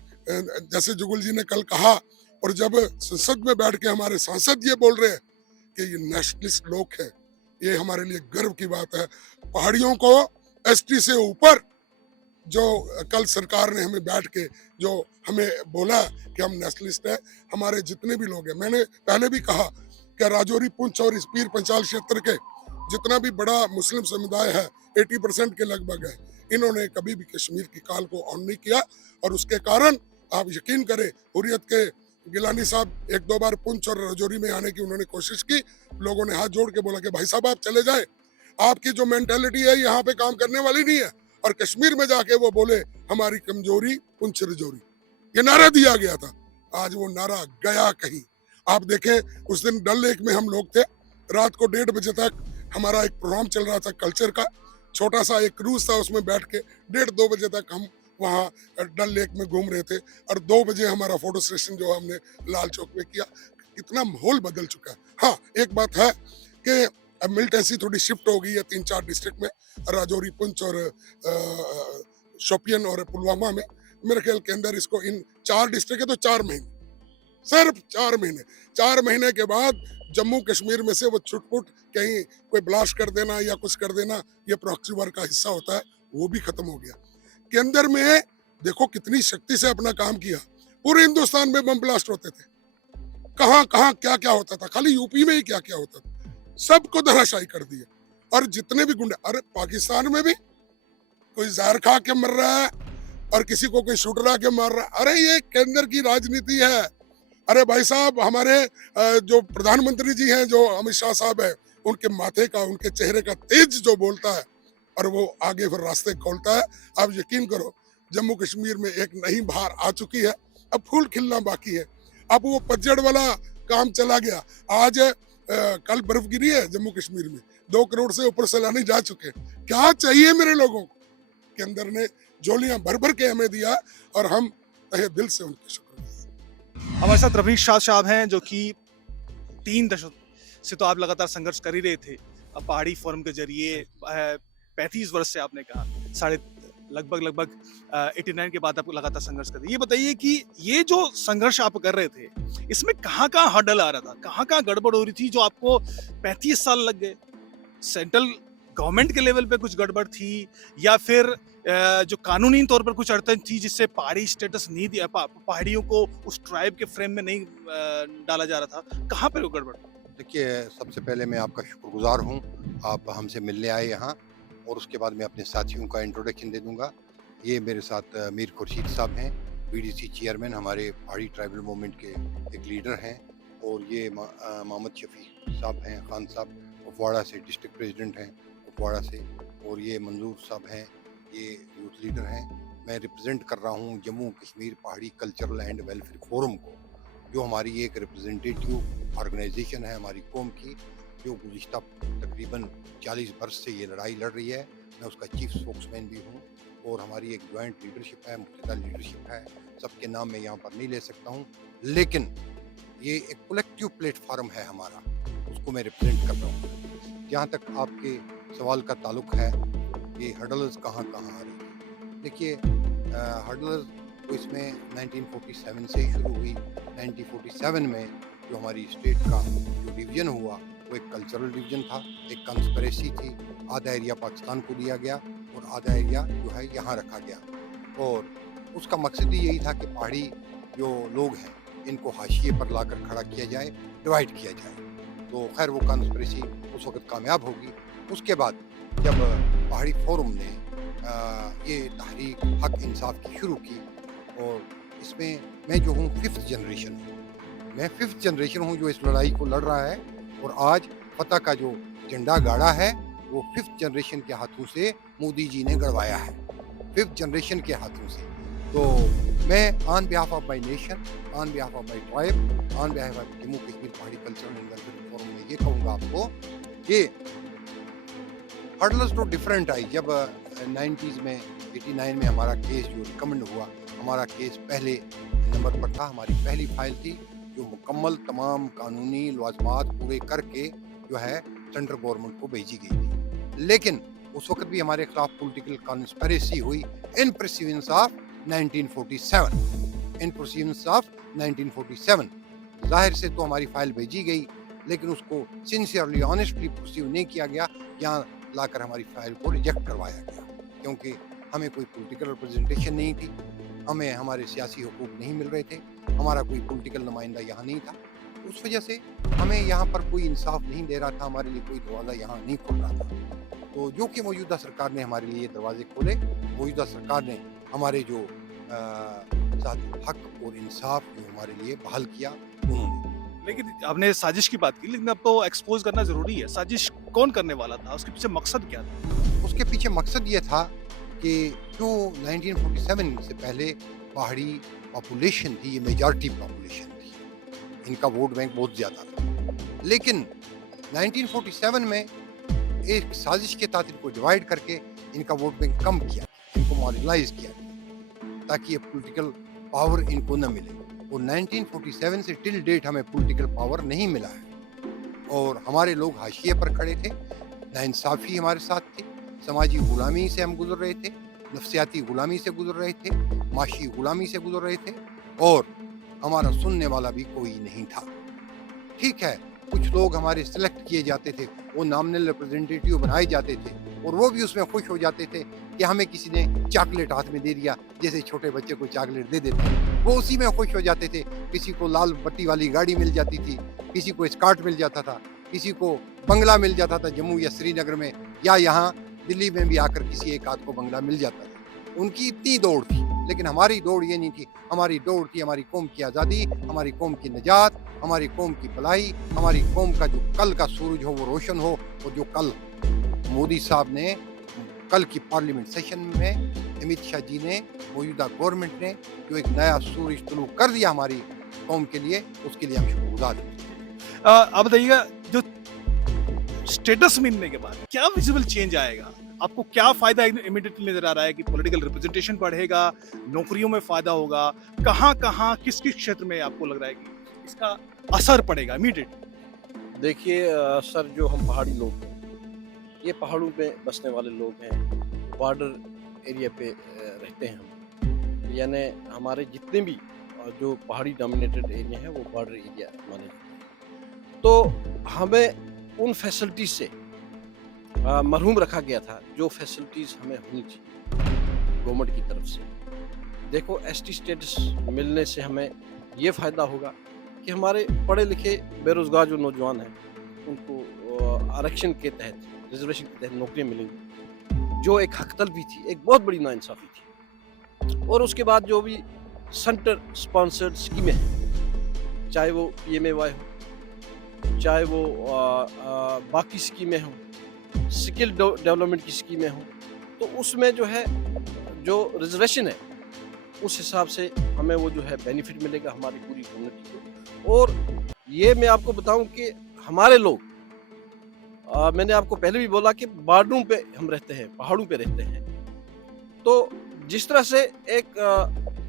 जैसे जुगल जी ने कल कहा, और जब संसद में बैठ के हमारे सांसद ये बोल रहे हैं कि ये नेशनलिस्ट लोग हैं, ये हमारे लिए गर्व की बात है। पहाड़ियों को एसटी से ऊपर जो कल सरकार ने हमें बैठ के जो हमें बोला कि हम नेशनलिस्ट हैं, हमारे जितने भी लोग हैं, मैंने पहले भी कहा कि राजौरी, पुंछ और इस पीर पंचाल क्षेत्र के जितना भी बड़ा मुस्लिम समुदाय है, 80% के लगभग है, इन्होंने कभी भी कश्मीर की काल को ऑन नहीं किया। और उसके कारण आप यकीन करें, हुर्रियत के गिलानी साहब 1-2 बार पुंछ और राजौरी में आने की उन्होंने कोशिश की। लोगों ने हाथ जोड़ के बोला कि भाई साहब आप चले जाएं, आपकी जो मेंटालिटी है यहाँ पे काम करने वाली नहीं है। और कश्मीर में जाके वो बोले हमारी कमजोरी पुंछ रजौरी, ये नारा दिया गया था। आज वो नारा गया कहीं। आप देखें उस दिन डल लेक में हम लोग थे, रात को 1:30 बजे तक हमारा एक प्रोग्राम चल रहा था कल्चर का, छोटा सा एक क्रूज था, उसमें बैठ के 1:30-2 बजे तक हम वहाँ डल लेक में घूम रहे थे। और 2 बजे हमारा फोटो सेशन जो हमने लाल चौक में किया। कितना माहौल बदल चुका है। हाँ, एक बात है कि अब मिलिटेंसी थोड़ी शिफ्ट हो गई है 3-4 डिस्ट्रिक्ट में, राजौरी, पुंछ और शोपियन और पुलवामा में। मेरे ख्याल के अंदर इसको इन 4 डिस्ट्रिक्ट है तो 4 महीने, सिर्फ 4 महीने, 4 महीने के बाद जम्मू कश्मीर में से वो छुटपुट कहीं कोई ब्लास्ट कर देना या कुछ कर देना, ये प्रॉक्सी वार का हिस्सा होता है, वो भी खत्म हो गया। केंद्र में देखो कितनी शक्ति से अपना काम किया। पूरे हिंदुस्तान में बम ब्लास्ट होते थे, कहाँ कहाँ क्या क्या होता था, खाली यूपी में ही क्या क्या होता था, सबको धराशायी कर दिया। और जितने भी गुंडे, अरे पाकिस्तान में भी कोई जहर खा के मर रहा है और किसी को कोई शूटर आके मार रहा है। अरे ये केंद्र की राजनीति है। अरे भाई साहब, हमारे जो प्रधानमंत्री जी हैं, जो अमित शाह साहब है, उनके माथे का, उनके चेहरे का तेज जो बोलता है और वो आगे फिर रास्ते खोलता है। आप यकीन करो, जम्मू कश्मीर में एक नई बहार आ चुकी है, अब फूल खिलना बाकी है। अब वो पतझड़ वाला काम चला गया। आज कल बर्फ गिरी है जम्मू कश्मीर में, 2 करोड़ से ऊपर सैलानी जा चुके हैं। क्या चाहिए मेरे लोगों को? केंद्र ने झोलियां भर भर के हमें दिया और हम तहे दिल से उनके शुक्रिया। हमारे साथ रवीश शाह साहब हैं, जो कि 3 दशक से तो आप लगातार संघर्ष कर ही रहे थे। अब पहाड़ी फोरम के जरिए 35 वर्ष से आपने कहा, लगभग 89 के बाद आपको लगातार संघर्ष कर रहे हैं। ये बताइए कि ये जो संघर्ष आप कर रहे थे, इसमें कहाँ हर्डल आ रहा था, कहाँ गड़बड़ हो रही थी जो आपको 35 साल लग गए? सेंट्रल गवर्नमेंट के लेवल पे कुछ गड़बड़ थी, या फिर जो कानूनी तौर पर कुछ अड़चन थी जिससे पहाड़ी स्टेटस नहीं दिया, पहाड़ियों को उस ट्राइब के फ्रेम में नहीं डाला जा रहा था? कहाँ पे वो गड़बड़? देखिए, सबसे पहले मैं आपका शुक्रगुजार हूँ, आप हमसे मिलने आए यहाँ, और उसके बाद मैं अपने साथियों का इंट्रोडक्शन दे दूँगा। ये मेरे साथ मीर खुर्शीद साहब हैं, बीडीसी चेयरमैन, हमारे पहाड़ी ट्राइबल मूवमेंट के एक लीडर हैं, और ये मोहम्मद शफी साहब हैं, खान साहब कुपवाड़ा से डिस्ट्रिक्ट प्रेसिडेंट हैं कुपवाड़ा से, और ये मंजूर साहब हैं, ये यूथ लीडर हैं। मैं रिप्रेजेंट कर रहा हूँ जम्मू कश्मीर पहाड़ी कल्चरल एंड वेलफेयर फोरम को, जो हमारी एक रिप्रेजेंटेटिव ऑर्गेनाइजेशन है हमारी कौम की, जो गुज़िश्ता तकरीबन 40 वर्ष से ये लड़ाई लड़ रही है। मैं उसका चीफ स्पोक्समैन भी हूँ, और हमारी एक जॉइंट लीडरशिप है, मुख्तदा लीडरशिप है। सबके नाम मैं यहाँ पर नहीं ले सकता हूँ, लेकिन ये एक कलेक्टिव प्लेटफार्म है हमारा, उसको मैं रिप्रेजेंट कर रहा हूँ। जहाँ तक आपके सवाल का ताल्लुक है कि हर्डल्स कहाँ आ रही है, देखिए, हर्डल्स तो इसमें 1947 से शुरू हुई। 1947 में जो हमारी स्टेट का जो डिवीज़न हुआ, वो एक कल्चरल डिवीज़न था, एक कंस्पिरेसी थी। आधा एरिया पाकिस्तान को दिया गया और आधा एरिया जो है यहाँ रखा गया, और उसका मकसद ही यही था कि पहाड़ी जो लोग हैं इनको हाशिए पर लाकर खड़ा किया जाए, डिवाइड किया जाए। तो खैर वो कंस्पिरेसी उस वक्त कामयाब होगी। उसके बाद जब पहाड़ी फोरम ने ये तहरीक हक इंसाफ की शुरू की, और इसमें मैं जो हूँ 5th जनरेशन हूँ, मैं 5th जनरेशन हूँ जो इस लड़ाई को लड़ रहा है, और आज फतह का जो झंडा गाड़ा है वो 5th जनरेशन के हाथों से मोदी जी ने गड़वाया है, 5th जनरेशन के हाथों से। तो मैं on behalf of my nation, on behalf of my tribe, on behalf of Jammu Kashmir पहाड़ी कल्चरल एंड वेलफेयर फोरम में ये कहूँगा आपको कि हर्डल्स तो डिफरेंट आई। जब 90s में 89 में हमारा केस जो रिकमेंड हुआ, हमारा केस पहले नंबर पर था, हमारी पहली फाइल थी जो मुकम्मल तमाम कानूनी लवाजमात पूरे करके जो है सेंट्रल गवर्नमेंट को भेजी गई थी। लेकिन उस वक्त भी हमारे खिलाफ पॉलिटिकल कॉन्स्पिरेसी हुई इन परसिवेंस ऑफ 1947, इन परसिवेंस ऑफ 1947। जाहिर से तो हमारी फाइल भेजी गई, लेकिन उसको सिंसियरली ऑनेस्टली परसीव नहीं किया गया, यहाँ लाकर हमारी फाइल को रिजेक्ट करवाया गया, क्योंकि हमें कोई पॉलिटिकल रिप्रेजेंटेशन नहीं थी, हमें हमारे सियासी हुकूक नहीं मिल रहे थे, हमारा कोई पॉलिटिकल नुमाइंदा यहाँ नहीं था। उस वजह से हमें यहाँ पर कोई इंसाफ नहीं दे रहा था, हमारे लिए कोई दरवाज़ा यहाँ नहीं खुल रहा था। तो जो कि मौजूदा सरकार ने हमारे लिए दरवाजे खोले, मौजूदा सरकार ने हमारे जो साथ हक और इंसाफ जो हमारे लिए बहाल किया उन्होंने। लेकिन आपने साजिश की बात की, लेकिन अब तो एक्सपोज करना जरूरी है। साजिश कौन करने वाला था, उसके पीछे मकसद क्या था? उसके पीछे मकसद ये था कि जो 1947 से पहले पहाड़ी पॉपुलेशन थी, ये मेजॉरिटी पॉपुलेशन थी, इनका वोट बैंक बहुत ज़्यादा था। लेकिन 1947 में एक साजिश के तहत इनको डिवाइड करके इनका वोट बैंक कम किया, इनको मार्जिनलाइज किया, ताकि ये पॉलिटिकल पावर इनको न मिले। और 1947 से टिल डेट हमें पॉलिटिकल पावर नहीं मिला है, और हमारे लोग हाशिए पर खड़े थे, नाइंसाफ़ी हमारे साथ थी, समाजी गुलामी से हम गुजर रहे थे, नफ्सियाती गुलामी से गुजर रहे थे, माशी गुलामी से गुजर रहे थे, और हमारा सुनने वाला भी कोई नहीं था। ठीक है, कुछ लोग हमारे सिलेक्ट किए जाते थे, वो नॉमिनल रिप्रेजेंटेटिव बनाए जाते थे, और वो भी उसमें खुश हो जाते थे कि हमें किसी ने चॉकलेट हाथ में दे दिया, जैसे छोटे बच्चे को चॉकलेट दे देते हैं, वो उसी में खुश हो जाते थे। किसी को लाल बत्ती वाली गाड़ी मिल जाती थी, किसी को स्कार्ट मिल जाता था, किसी को बंगला मिल जाता था जम्मू या श्रीनगर में, या यहाँ दिल्ली में भी आकर किसी एक आध को बंगला मिल जाता था। उनकी इतनी दौड़ थी, लेकिन हमारी दौड़ ये नहीं थी। हमारी दौड़ थी हमारी कौम की आज़ादी, हमारी कौम की निजात, हमारी कौम की भलाई, हमारी कौम का जो कल का सूरज हो वो रोशन हो, और जो कल मोदी साहब ने कल की पार्लियामेंट सेशन में अमित शाह जी ने, मौजूदा गवर्नमेंट ने जो एक नया सूरज तुलू कर दिया हमारी कौम के लिए, उसके लिए हम शुक्रगुजार हैं। आप बताइएगा, जो स्टेटस मिलने के बाद क्या विजिबल चेंज आएगा? आपको क्या फायदा इमीडिएटली नजर आ रहा है कि पॉलिटिकल रिप्रेजेंटेशन बढ़ेगा, नौकरियों में फायदा होगा, कहाँ किस क्षेत्र में आपको लग रहा है कि इसका असर पड़ेगा इमीडिएट? देखिए सर, जो हम पहाड़ी लोग हैं, ये पहाड़ों पे बसने वाले लोग हैं, बॉर्डर एरिया पे रहते हैं हम, यानी हमारे जितने भी जो पहाड़ी डोमिनेटेड एरिया है वो बॉर्डर एरिया माने जाते हैं। तो हमें उन फैसिलिटीज से मरहूम रखा गया था जो फैसिलिटीज हमें होनी चाहिए गवर्नमेंट की तरफ से। देखो एसटी स्टेटस मिलने से हमें ये फ़ायदा होगा कि हमारे पढ़े लिखे बेरोज़गार जो नौजवान हैं उनको आरक्षण के तहत, रिजर्वेशन के तहत नौकरियां मिलेंगी, जो एक हक तलबी थी, एक बहुत बड़ी नाइंसाफ़ी थी। और उसके बाद जो भी सेंटर स्पॉन्सर्ड स्कीमें हैं, चाहे वो PMAY हो, चाहे वो बाकी स्कीमें हों, स्किल डेवलपमेंट की स्कीमें हों, तो उसमें जो है जो रिजर्वेशन है उस हिसाब से हमें वो जो है बेनिफिट मिलेगा हमारी पूरी कम्युनिटी को। और ये मैं आपको बताऊं कि हमारे लोग, मैंने आपको पहले भी बोला कि बॉर्डरों पे हम रहते हैं, पहाड़ों पे रहते हैं, तो जिस तरह से एक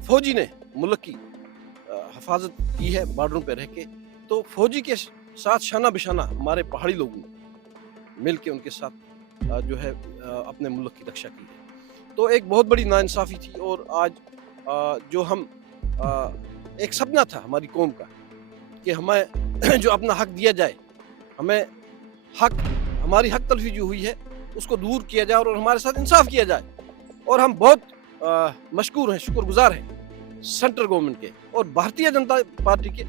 फौजी ने मुल्क की हिफाजत की है बॉर्डरों पे रह के, तो फौजी के साथ शाना बिशाना हमारे पहाड़ी लोगों ने मिल के उनके साथ जो है अपने मुल्क की रक्षा की है। तो एक बहुत बड़ी नाइंसाफ़ी थी। और आज जो हम एक सपना था हमारी कौम का कि हमें जो अपना हक दिया जाए, हमें हक, हमारी हक तलफी जो हुई है उसको दूर किया जाए और हमारे साथ इंसाफ किया जाए। और हम बहुत मशकूर हैं, शुक्रगुजार हैं सेंट्रल गवर्नमेंट के और भारतीय जनता पार्टी के,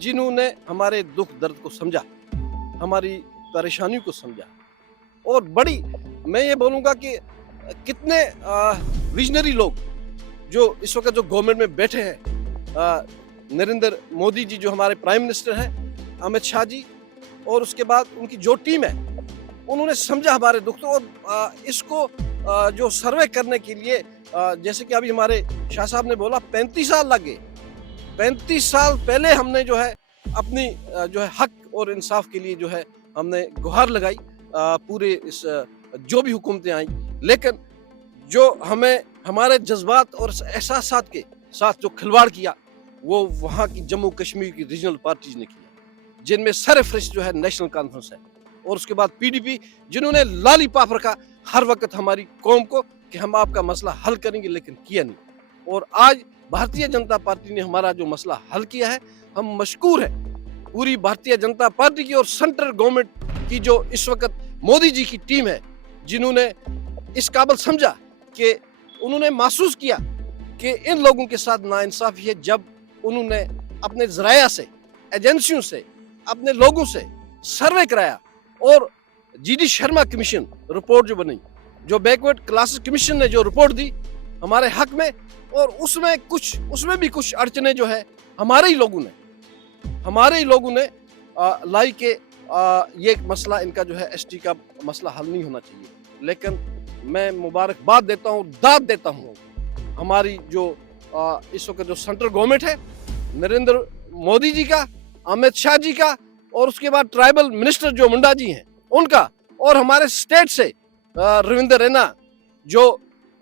जिन्होंने हमारे दुख दर्द को समझा, हमारी परेशानियों को समझा। और बड़ी मैं ये बोलूँगा कि कितने विजनरी लोग जो इस वक्त जो गवर्नमेंट में बैठे हैं, नरेंद्र मोदी जी जो हमारे प्राइम मिनिस्टर हैं, अमित शाह जी, और उसके बाद उनकी जो टीम है, उन्होंने समझा हमारे दुख। तो और इसको जो सर्वे करने के लिए, जैसे कि अभी हमारे शाह साहब ने बोला 35 साल लग गए। 35 साल पहले हमने जो है अपनी जो है हक और इंसाफ के लिए जो है हमने गुहार लगाई, पूरे इस जो भी हुकूमतें आई, लेकिन जो हमें हमारे जज्बात और एहसासात के साथ जो खिलवाड़ किया वो वहाँ की जम्मू कश्मीर की रीजनल पार्टीज ने किया, जिनमें सरफहरिस्त जो है नेशनल कॉन्फ्रेंस है, और उसके बाद PDP, जिन्होंने लॉलीपॉप रखा हर वक्त हमारी कौम को कि हम आपका मसला हल करेंगे, लेकिन किया नहीं। और आज भारतीय जनता पार्टी ने हमारा जो मसला हल किया है, हम मशकूर हैं पूरी भारतीय जनता पार्टी की और सेंट्रल गवर्नमेंट की जो इस वक्त मोदी जी की टीम है, जिन्होंने इस काबिल समझा कि उन्होंने महसूस किया कि इन लोगों के साथ नाइंसाफ़ी है, जब उन्होंने अपने ज़राया से, एजेंसियों से, अपने लोगों से सर्वे कराया और GD शर्मा कमीशन रिपोर्ट जो बनी, जो बैकवर्ड क्लासेस कमीशन ने जो रिपोर्ट दी हमारे हक में, और उसमें भी कुछ अड़चने जो है हमारे ही लोगों ने लाई के ये एक मसला इनका जो है ST का मसला हल नहीं होना चाहिए। लेकिन मैं मुबारकबाद देता हूँ, दाद देता हूँ हमारी जो इस वक्त जो सेंट्रल गवर्नमेंट है, नरेंद्र मोदी जी का, अमित शाह जी का, और उसके बाद ट्राइबल मिनिस्टर जो मुंडा जी हैं उनका, और हमारे स्टेट से रविंद्र रैना, जो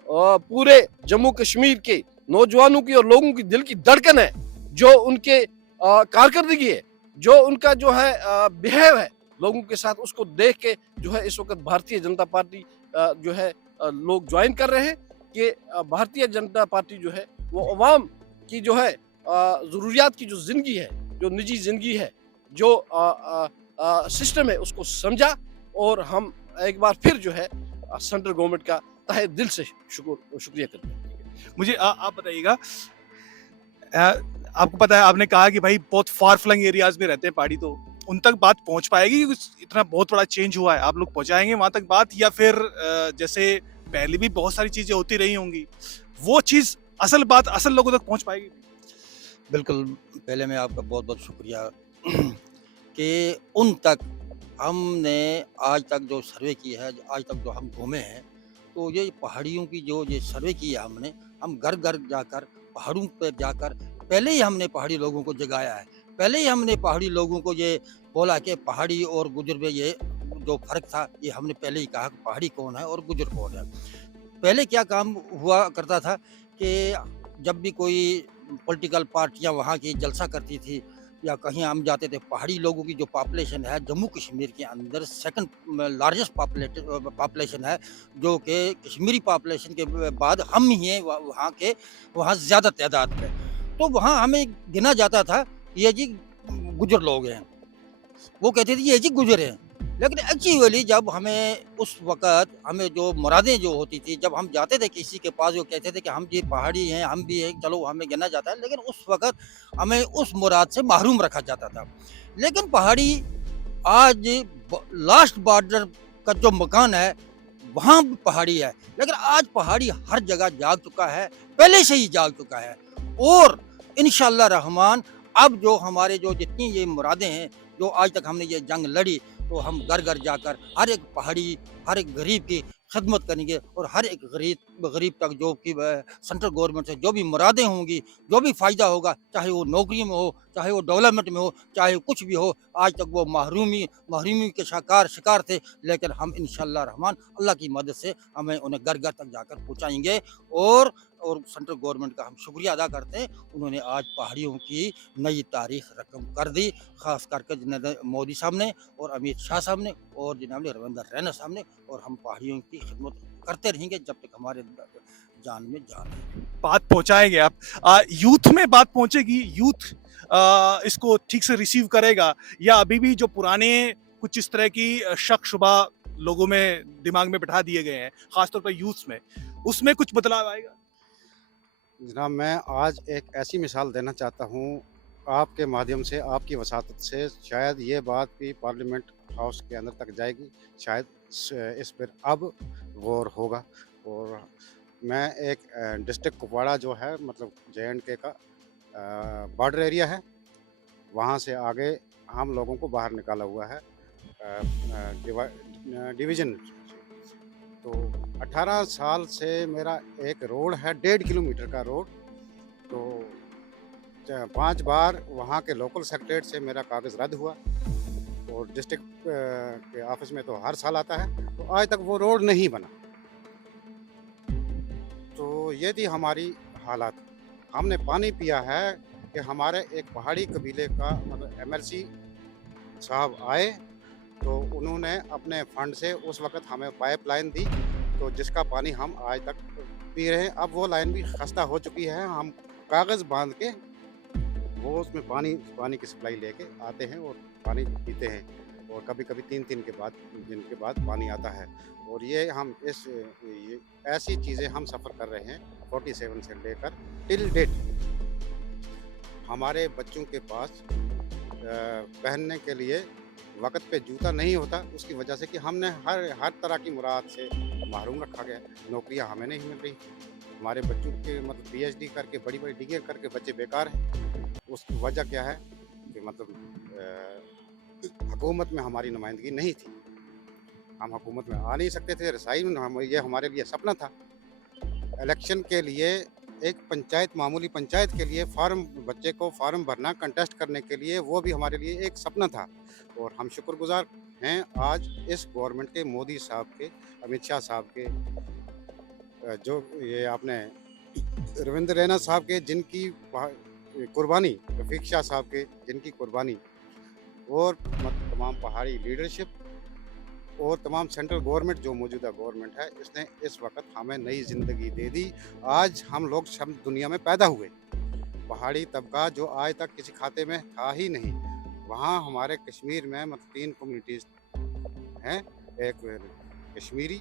पूरे जम्मू कश्मीर के नौजवानों की और लोगों की दिल की धड़कन है, जो उनके कारकर्दगी है, जो उनका जो है बिहेव है लोगों के साथ, उसको देख के जो है इस वक्त भारतीय जनता पार्टी जो है लोग ज्वाइन कर रहे हैं कि भारतीय जनता पार्टी जो है वो अवाम की जो है ज़रूरियात की जो ज़िंदगी है, जो निजी ज़िंदगी है, जो सिस्टम है, उसको समझा। और हम एक बार फिर जो है सेंट्रल गवर्नमेंट का तहे दिल से शुक्रिया करते हैं। मुझे आप बताइएगा, आपको पता है, आपने कहा कि भाई बहुत फार फ्लंग एरियाज में रहते हैं पहाड़ी, तो उन तक बात पहुंच पाएगी? इतना बहुत बड़ा चेंज हुआ है, आप लोग पहुंचाएंगे वहां तक बात, या फिर जैसे पहले भी बहुत सारी चीजें होती रही होंगी, वो चीज असल बात असल लोगों तक पहुंच पाएगी? बिल्कुल, पहले मैं आपका बहुत बहुत शुक्रिया कि उन तक हमने आज तक जो सर्वे किया है, आज तक जो हम घूमे हैं, तो ये पहाड़ियों की जो ये सर्वे किया हमने, हम घर घर जाकर, पहाड़ों पर जाकर पहले ही हमने पहाड़ी लोगों को जगाया है। पहले ही हमने पहाड़ी लोगों को ये बोला कि पहाड़ी और गुजर में ये जो फ़र्क था, ये हमने पहले ही कहा कि पहाड़ी कौन है और गुजर कौन है। पहले क्या काम हुआ करता था कि जब भी कोई पॉलिटिकल पार्टियां वहाँ की जलसा करती थी, या कहीं हम जाते थे, पहाड़ी लोगों की जो पॉपुलेशन है जम्मू कश्मीर के अंदर सेकंड लार्जेस्ट पॉपुलेशन है, जो कि कश्मीरी पॉपुलेशन के बाद हम ही हैं वहाँ के, वहाँ ज़्यादा तादाद में। तो वहाँ हमें गिना जाता था ये जी गुजर लोग हैं, वो कहते थे ये जी गुजर हैं। लेकिन एक्चुअली जब हमें उस वक़्त हमें जो मुरादें जो होती थी, जब हम जाते थे किसी के पास, वो कहते थे कि हम जी पहाड़ी हैं, हम भी हैं, चलो हमें गिना जाता है, लेकिन उस वक़्त हमें उस मुराद से महरूम रखा जाता था। लेकिन पहाड़ी आज लास्ट बॉर्डर का जो मकान है वहाँ भी पहाड़ी है, लेकिन आज पहाड़ी हर जगह जाग चुका है, पहले से ही जाग चुका है। और इंशाअल्लाह रहमान अब जो हमारे जो जितनी ये मुरादें हैं, जो आज तक हमने ये जंग लड़ी, तो हम घर घर जाकर हर एक पहाड़ी, हर एक गरीब की खिदमत करेंगे और हर एक गरीब तक जो कि सेंट्रल गवर्नमेंट से जो भी मुरादें होंगी, जो भी फ़ायदा होगा, चाहे वो नौकरी में हो, चाहे वो डेवलपमेंट में हो, चाहे कुछ भी हो, आज तक वो महरूमी के शिकार थे, लेकिन हम इंशाअल्लाह रहमान अल्लाह की मदद से हमें उन्हें घर घर तक जाकर पहुँचाएंगे। और सेंट्रल गवर्नमेंट का हम शुक्रिया अदा करते हैं, उन्होंने आज पहाड़ियों की नई तारीख रकम कर दी, ख़ास करके जनाब मोदी साहब ने और अमित शाह साहब ने और जनाब रविंद्र रैना साहब ने। और हम पहाड़ियों की खिदमत करते रहेंगे जब तक हमारे जान में जान है। बात पहुंचाएंगे आप, यूथ में बात पहुंचेगी, यूथ इसको ठीक से रिसीव करेगा, या अभी भी जो पुराने कुछ इस तरह की शक शुबा लोगों में दिमाग में बैठा दिए गए हैं, खासतौर पर यूथ में, उसमें कुछ बदलाव आएगा? जनाब, मैं आज एक ऐसी मिसाल देना चाहता हूँ आपके माध्यम से, आपकी वसातत से, शायद ये बात भी पार्लियामेंट हाउस के अंदर तक जाएगी, शायद इस पर अब गौर होगा। और मैं एक डिस्ट्रिक्ट कुपवाड़ा जो है, मतलब JNK का बॉर्डर एरिया है, वहाँ से आगे हम लोगों को बाहर निकाला हुआ है डिवीज़न। तो 18 साल से मेरा एक रोड है, 1.5 किलोमीटर का रोड। तो 5 बार वहाँ के लोकल सेक्रेटरीट से मेरा कागज़ रद्द हुआ और डिस्ट्रिक्ट के ऑफिस में तो हर साल आता है, तो आज तक वो रोड नहीं बना। तो ये थी हमारी हालात। हमने पानी पिया है कि हमारे एक पहाड़ी कबीले का मतलब MLC साहब आए, तो उन्होंने अपने फंड से उस वक़्त हमें पाइपलाइन दी, तो जिसका पानी हम आज तक पी रहे हैं। अब वो लाइन भी खस्ता हो चुकी है, हम कागज़ बांध के वो उसमें पानी की सप्लाई लेके आते हैं और पानी पीते हैं। और कभी कभी 3 दिन के बाद पानी आता है। और ये हम ये ऐसी चीज़ें हम सफ़र कर रहे हैं 47 से लेकर टिल डेट। हमारे बच्चों के पास पहनने के लिए वक़्त पे जूता नहीं होता, उसकी वजह से कि हमने हर तरह की मुराद से महरूम रखा गया। नौकरियां हमें नहीं मिल रही, हमारे बच्चों के मतलब PhD करके बड़ी डिग्री करके बच्चे बेकार हैं। उसकी वजह क्या है कि मतलब हुकूमत में हमारी नुमाइंदगी नहीं थी, हम हुकूमत में आ नहीं सकते थे। रसाई ये हमारे लिए सपना था। इलेक्शन के लिए एक मामूली पंचायत के लिए बच्चे को फॉर्म भरना, कंटेस्ट करने के लिए, वो भी हमारे लिए एक सपना था। और हम शुक्रगुजार हैं आज इस गवर्नमेंट के, मोदी साहब के, अमित शाह साहब के, जो ये आपने रविंद्र रैना साहब के जिनकी कुर्बानी, रफीक शाह साहब के जिनकी कुर्बानी, और तमाम पहाड़ी लीडरशिप और तमाम सेंट्रल गवर्नमेंट जो मौजूदा गवर्नमेंट है, इसने इस वक्त हमें नई ज़िंदगी दे दी। आज हम लोग सब दुनिया में पैदा हुए। पहाड़ी तबका जो आज तक किसी खाते में था ही नहीं, वहाँ हमारे कश्मीर में मतलब 3 कम्युनिटीज़ हैं, एक कश्मीरी,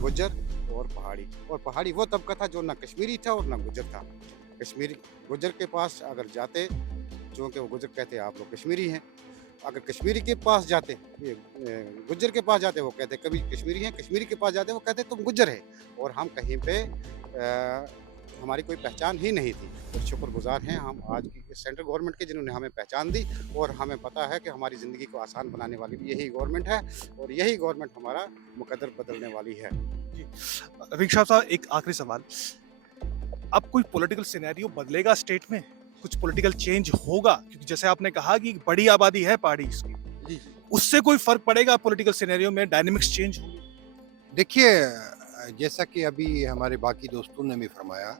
गुज्जर और पहाड़ी। और पहाड़ी वो तबका था जो ना कश्मीरी था और ना गुज्जर था। कश्मीरी गुज्जर के पास अगर जाते, चूँकि वो गुज्जर कहते आप लोग कश्मीरी हैं, अगर कश्मीरी के पास जाते, गुज्जर के पास जाते, वो कहते कभी कश्मीरी हैं, कश्मीरी के पास जाते वो कहते तुम गुज्जर है। और हम कहीं पे हमारी कोई पहचान ही नहीं थी। तो शुक्रगुजार हैं हम आज की सेंट्रल गवर्नमेंट के, जिन्होंने हमें पहचान दी। और हमें पता है कि हमारी ज़िंदगी को आसान बनाने वाली भी यही गवर्नमेंट है, और यही गवर्नमेंट हमारा मुकद्दर बदलने वाली है। रफीक साहब, एक आखिरी सवाल, अब कोई पॉलिटिकल सिनेरियो बदलेगा स्टेट में? कुछ पॉलिटिकल चेंज होगा? क्योंकि जैसे आपने कहा कि बड़ी आबादी है पहाड़ी इसकी, उससे कोई फर्क पड़ेगा पॉलिटिकल सिनेरियो में? डायनेमिक्स चेंज होंगे? देखिए, जैसा कि अभी हमारे बाकी दोस्तों ने भी फरमाया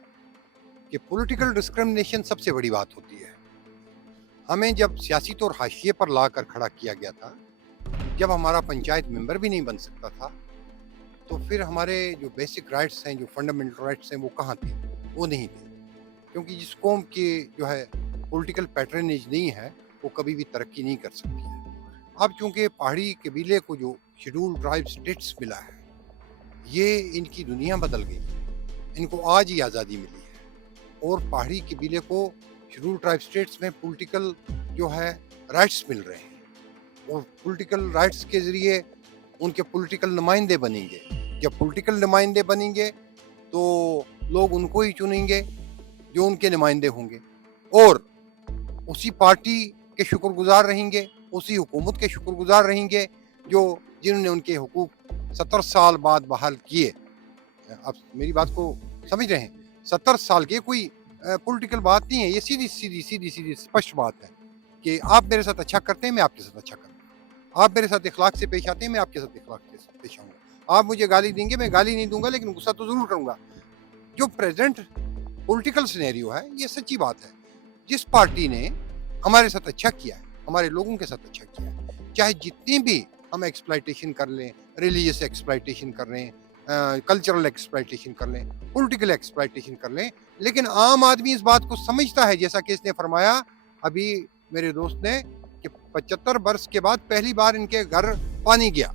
कि पॉलिटिकल डिस्क्रिमिनेशन सबसे बड़ी बात होती है। हमें जब सियासी तौर हाशिए पर लाकर खड़ा किया गया था, जब हमारा पंचायत मेंबर भी नहीं बन सकता था, तो फिर हमारे जो बेसिक राइट्स हैं, जो फंडामेंटल राइट्स हैं, वो कहाँ थे? वो नहीं थे। क्योंकि जिस कौम की जो है पॉलिटिकल पैटर्नेज नहीं है, वो कभी भी तरक्की नहीं कर सकती है। अब चूंकि पहाड़ी कबीले को जो शेड्यूल ट्राइब स्टेट्स मिला है, ये इनकी दुनिया बदल गई है। इनको आज ही आज़ादी मिली है और पहाड़ी कबीले को शेड्यूल ट्राइब स्टेट्स में पॉलिटिकल जो है राइट्स मिल रहे हैं और पॉलिटिकल राइट्स के ज़रिए उनके पॉलिटिकल नुमाइंदे बनेंगे। जब पॉलिटिकल नुमाइंदे बनेंगे तो लोग उनको ही चुनेंगे जो उनके नुमाइंदे होंगे और उसी पार्टी के शुक्रगुजार रहेंगे, उसी हुकूमत के शुक्रगुजार रहेंगे जो जिन्होंने उनके हुकूक 70 साल बाद बहाल किए। आप मेरी बात को समझ रहे हैं? 70 साल के कोई पॉलिटिकल बात नहीं है, ये सीधी स्पष्ट बात है कि आप मेरे साथ अच्छा करते हैं, मैं आपके साथ अच्छा करूँगा। आप मेरे साथ इखलाक से पेश आते हैं, मैं आपके साथ इखलाक से पेश आऊँगा। आप मुझे गाली देंगे, मैं गाली नहीं दूंगा, लेकिन गुस्सा तो ज़रूर करूँगा। जो प्रेजेंट पॉलिटिकल सिनेरियो है, ये सच्ची बात है। जिस पार्टी ने हमारे साथ अच्छा किया है, हमारे लोगों के साथ अच्छा किया है, चाहे जितनी भी हम एक्सप्लॉइटेशन कर लें, रिलीजियस एक्सप्लॉइटेशन कर लें, कल्चरल एक्सप्लॉइटेशन कर लें, पॉलिटिकल एक्सप्लॉइटेशन कर लें, लेकिन आम आदमी इस बात को समझता है, जैसा कि इसने फरमाया अभी मेरे दोस्त ने, कि 75 वर्ष के बाद पहली बार इनके घर पानी गया,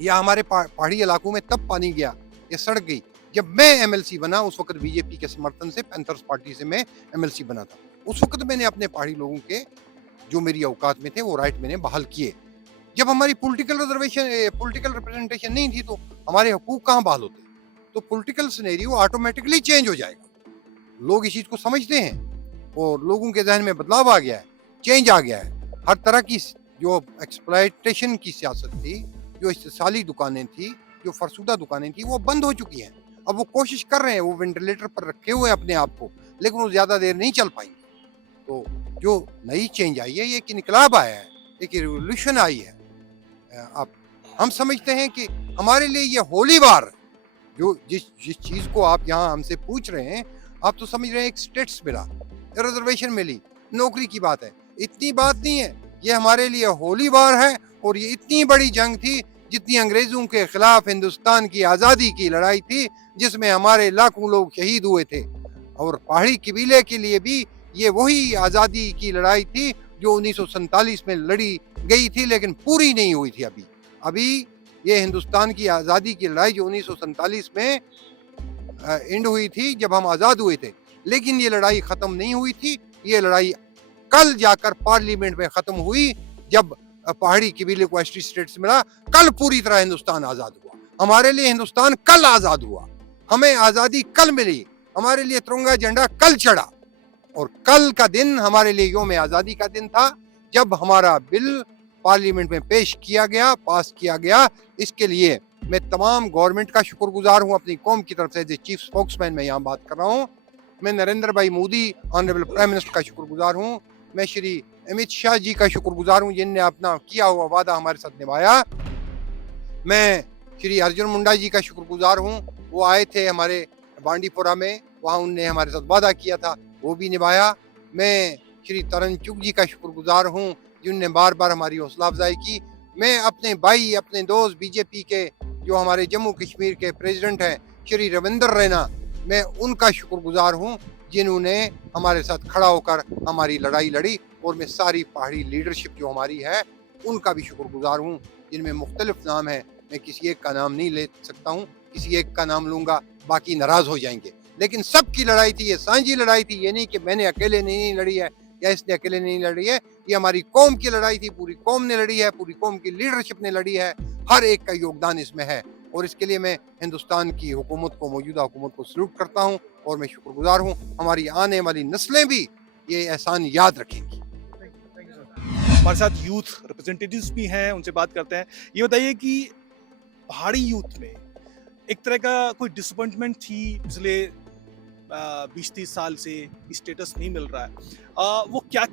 या हमारे पहाड़ी इलाकों में तब पानी गया, ये सड़क गई। जब मैं एमएलसी बना, उस वक्त बीजेपी के समर्थन से, पैंथर्स पार्टी से मैं एमएलसी बना था, उस वक्त मैंने अपने पहाड़ी लोगों के जो मेरी औकात में थे वो राइट मैंने बहाल किए। जब हमारी पॉलिटिकल रिप्रेजेंटेशन नहीं थी तो हमारे हुकूक कहाँ बहाल होते? तो पॉलिटिकल सिनेरियो ऑटोमेटिकली चेंज हो जाएगा। लोग इस चीज़ को समझते हैं और लोगों के जहन में बदलाव आ गया है, चेंज आ गया है। हर तरह की जो एक्सप्लॉइटेशन की सियासत थी, जो इस्तेसाली दुकानें थी, जो फरसुदा दुकानें थी, वो बंद हो चुकी हैं। अब वो कोशिश कर रहे हैं, वो वेंटिलेटर पर रखे हुए हैं अपने आप को, लेकिन वो ज़्यादा देर नहीं चल पाएंगे। तो जो नई चेंज आई है, ये एक इनकलाब आया है, एक रिवोल्यूशन आई है। अब हम समझते हैं कि हमारे लिए ये होली वार, जो जिस चीज़ को आप यहाँ हमसे पूछ रहे हैं, आप तो समझ रहे हैं एक स्टेट्स मिला, रिजर्वेशन मिली, नौकरी की बात है। इतनी बात नहीं है, ये हमारे लिए होली वार है और ये इतनी बड़ी जंग थी जितनी अंग्रेजों के खिलाफ हिंदुस्तान की आज़ादी की लड़ाई थी, जिसमें हमारे लाखों लोग शहीद हुए थे। और पहाड़ी कबीले के लिए भी ये वही आज़ादी की लड़ाई थी जो 1947 में लड़ी गई थी, लेकिन पूरी नहीं हुई थी। अभी ये हिंदुस्तान की आज़ादी की लड़ाई जो 1947 में एंड हुई थी, जब हम आज़ाद हुए थे, लेकिन ये लड़ाई ख़त्म नहीं हुई थी। ये लड़ाई कल जाकर पार्लियामेंट में ख़त्म हुई, जब पहाड़ी कबीले को एसटी स्टेट्स मिला। कल पूरी तरह हिंदुस्तान आज़ाद हुआ। हमारे लिए हिंदुस्तान कल आज़ाद हुआ, हमें आज़ादी कल मिली, हमारे लिए तिरंगा झंडा कल चढ़ा। और कल का दिन हमारे लिए यौम आज़ादी का दिन था, जब हमारा बिल पार्लियामेंट में पेश किया गया, पास किया गया। इसके लिए मैं तमाम गवर्नमेंट का शुक्रगुजार हूँ, अपनी कौम की तरफ से एज ए चीफ स्पोक्समैन मैं यहाँ बात कर रहा हूँ। मैं नरेंद्र भाई मोदी, ऑनरेबल प्राइम मिनिस्टर का शुक्रगुजार हूँ। मैं श्री अमित शाह जी का शुक्रगुजार हूँ, जिनने अपना किया हुआ वादा हमारे साथ निभाया। मैं श्री अर्जुन मुंडा जी का शुक्रगुजार हूँ, वो आए थे हमारे बांडीपुरा में, वहाँ उनने हमारे साथ वादा किया था, वो भी निभाया। मैं श्री तरन चुग जी का शुक्रगुजार हूँ, जिनने बार बार हमारी हौसला अफजाई की। मैं अपने भाई, अपने दोस्त बीजेपी के जो हमारे जम्मू कश्मीर के प्रेसिडेंट हैं श्री रविंदर रैना, मैं उनका शुक्रगुजार हूँ, जिन्होंने हमारे साथ खड़ा होकर हमारी लड़ाई लड़ी। और मैं सारी पहाड़ी लीडरशिप जो हमारी है उनका भी शुक्रगुजार हूँ, जिनमें मुख्तलिफ नाम है। मैं किसी एक का नाम नहीं ले सकता हूँ, किसी एक का नाम लूँगा बाकी नाराज़ हो जाएंगे, लेकिन सबकी लड़ाई थी, ये सांझी लड़ाई थी। ये नहीं कि मैंने अकेले नहीं लड़ी है या इसने अकेले नहीं लड़ी है, ये हमारी कौम की लड़ाई थी, पूरी कौम ने लड़ी है, पूरी कौम की लीडरशिप ने लड़ी है। हर एक का योगदान इसमें है और इसके लिए मैं हिंदुस्तान की हुकूमत को, मौजूदा हुकूमत को सल्यूट करता हूँ और मैं शुक्रगुजार हूँ। हमारी आने वाली नस्लें भी ये एहसान याद रखेंगी। हमारे साथ यूथ रिप्रेजेंटेटिव्स भी हैं, उनसे बात करते हैं। ये बताइए कि पहाड़ी यूथ में एक तरह का कोई डिसअपॉइंटमेंट थी पिछले 20-30 साल से, स्टेटस नहीं मिल रहा है, वो क्या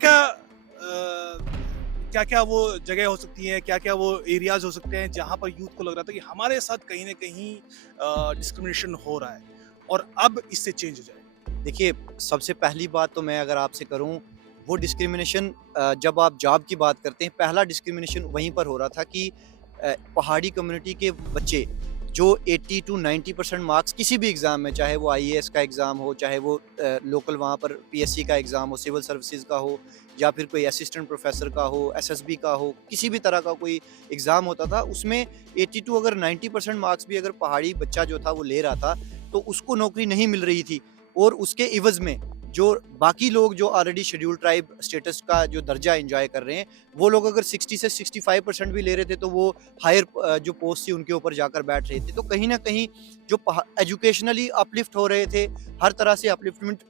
क्या वो जगह हो सकती हैं, क्या क्या वो एरियाज हो सकते हैं जहाँ पर यूथ को लग रहा था कि हमारे साथ कहीं ना कहीं डिस्क्रिमिनेशन हो रहा है और अब इससे चेंज हो जाए? देखिए, सबसे पहली बात तो मैं अगर आपसे करूं, वो डिस्क्रिमिनेशन जब आप जॉब की बात करते हैं, पहला डिस्क्रिमिनेशन वहीं पर हो रहा था कि पहाड़ी कम्युनिटी के बच्चे जो 80 to 90% मार्क्स किसी भी एग्ज़ाम में, चाहे वो IAS का एग्ज़ाम हो, चाहे वो लोकल वहाँ पर PSC का एग्ज़ाम हो, सिविल सर्विसेज का हो, या फिर कोई असिस्टेंट प्रोफेसर का हो, SSB का हो, किसी भी तरह का कोई एग्ज़ाम होता था, उसमें 80 to अगर 90% मार्क्स भी अगर पहाड़ी बच्चा जो था वो ले रहा था, तो उसको नौकरी नहीं मिल रही थी। और उसके इवज़ में जो बाकी लोग जो ऑलरेडी शेड्यूल ट्राइब स्टेटस का जो दर्जा एंजॉय कर रहे हैं, वो लोग अगर 60 से 65% भी ले रहे थे, तो वो हायर जो पोस्ट थी उनके ऊपर जाकर बैठ रहे थे। तो कहीं ना कहीं जो एजुकेशनली अपलिफ्ट हो रहे थे, हर तरह से अपलिफ्टमेंट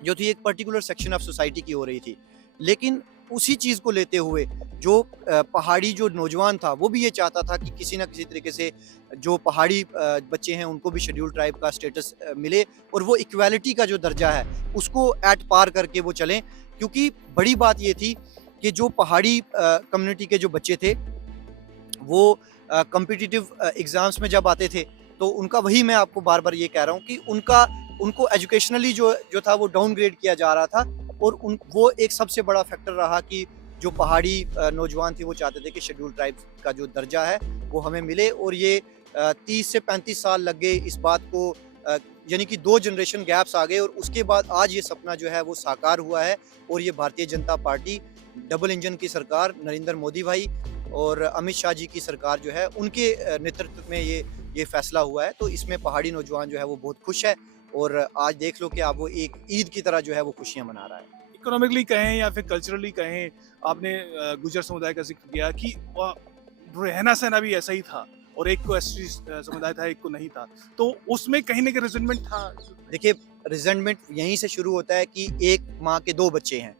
जो थी एक पर्टिकुलर सेक्शन ऑफ सोसाइटी की हो रही थी। लेकिन उसी चीज़ को लेते हुए जो पहाड़ी जो नौजवान था, वो भी ये चाहता था कि किसी ना किसी तरीके से जो पहाड़ी बच्चे हैं उनको भी शेड्यूल ट्राइब का स्टेटस मिले, और वो इक्वालिटी का जो दर्जा है उसको एट पार करके वो चलें। क्योंकि बड़ी बात ये थी कि जो पहाड़ी कम्युनिटी के जो बच्चे थे वो कम्पिटिटिव एग्ज़ाम्स में जब आते थे, तो उनका, वही मैं आपको बार बार ये कह रहा हूँ कि उनको एजुकेशनली जो था वो डाउनग्रेड किया जा रहा था। और वो एक सबसे बड़ा फैक्टर रहा कि जो पहाड़ी नौजवान थे वो चाहते थे कि शेड्यूल ट्राइब का जो दर्जा है वो हमें मिले। और ये 30 से 35 साल लग गए इस बात को, यानी कि 2 जनरेशन गैप्स आ गए, और उसके बाद आज ये सपना जो है वो साकार हुआ है। और ये Bharatiya Janata party, double engine की सरकार, नरेंद्र मोदी भाई और अमित शाह जी की सरकार जो है, उनके नेतृत्व में ये फैसला हुआ है। तो इसमें पहाड़ी नौजवान जो है वो बहुत खुश है, और आज देख लो कि आप वो एक ईद की तरह जो है वो खुशियां मना रहा है। इकोनॉमिकली कहें या फिर कल्चरली कहें, आपने गुजर समुदाय का जिक्र किया कि रहना सहना भी ऐसा ही था, और एक को एसटी समुदाय था, एक को नहीं था, तो उसमें कहीं ना कहीं रिजेंटमेंट था। देखिए, रिजेंटमेंट यहीं से शुरू होता है कि एक माँ के 2 बच्चे हैं,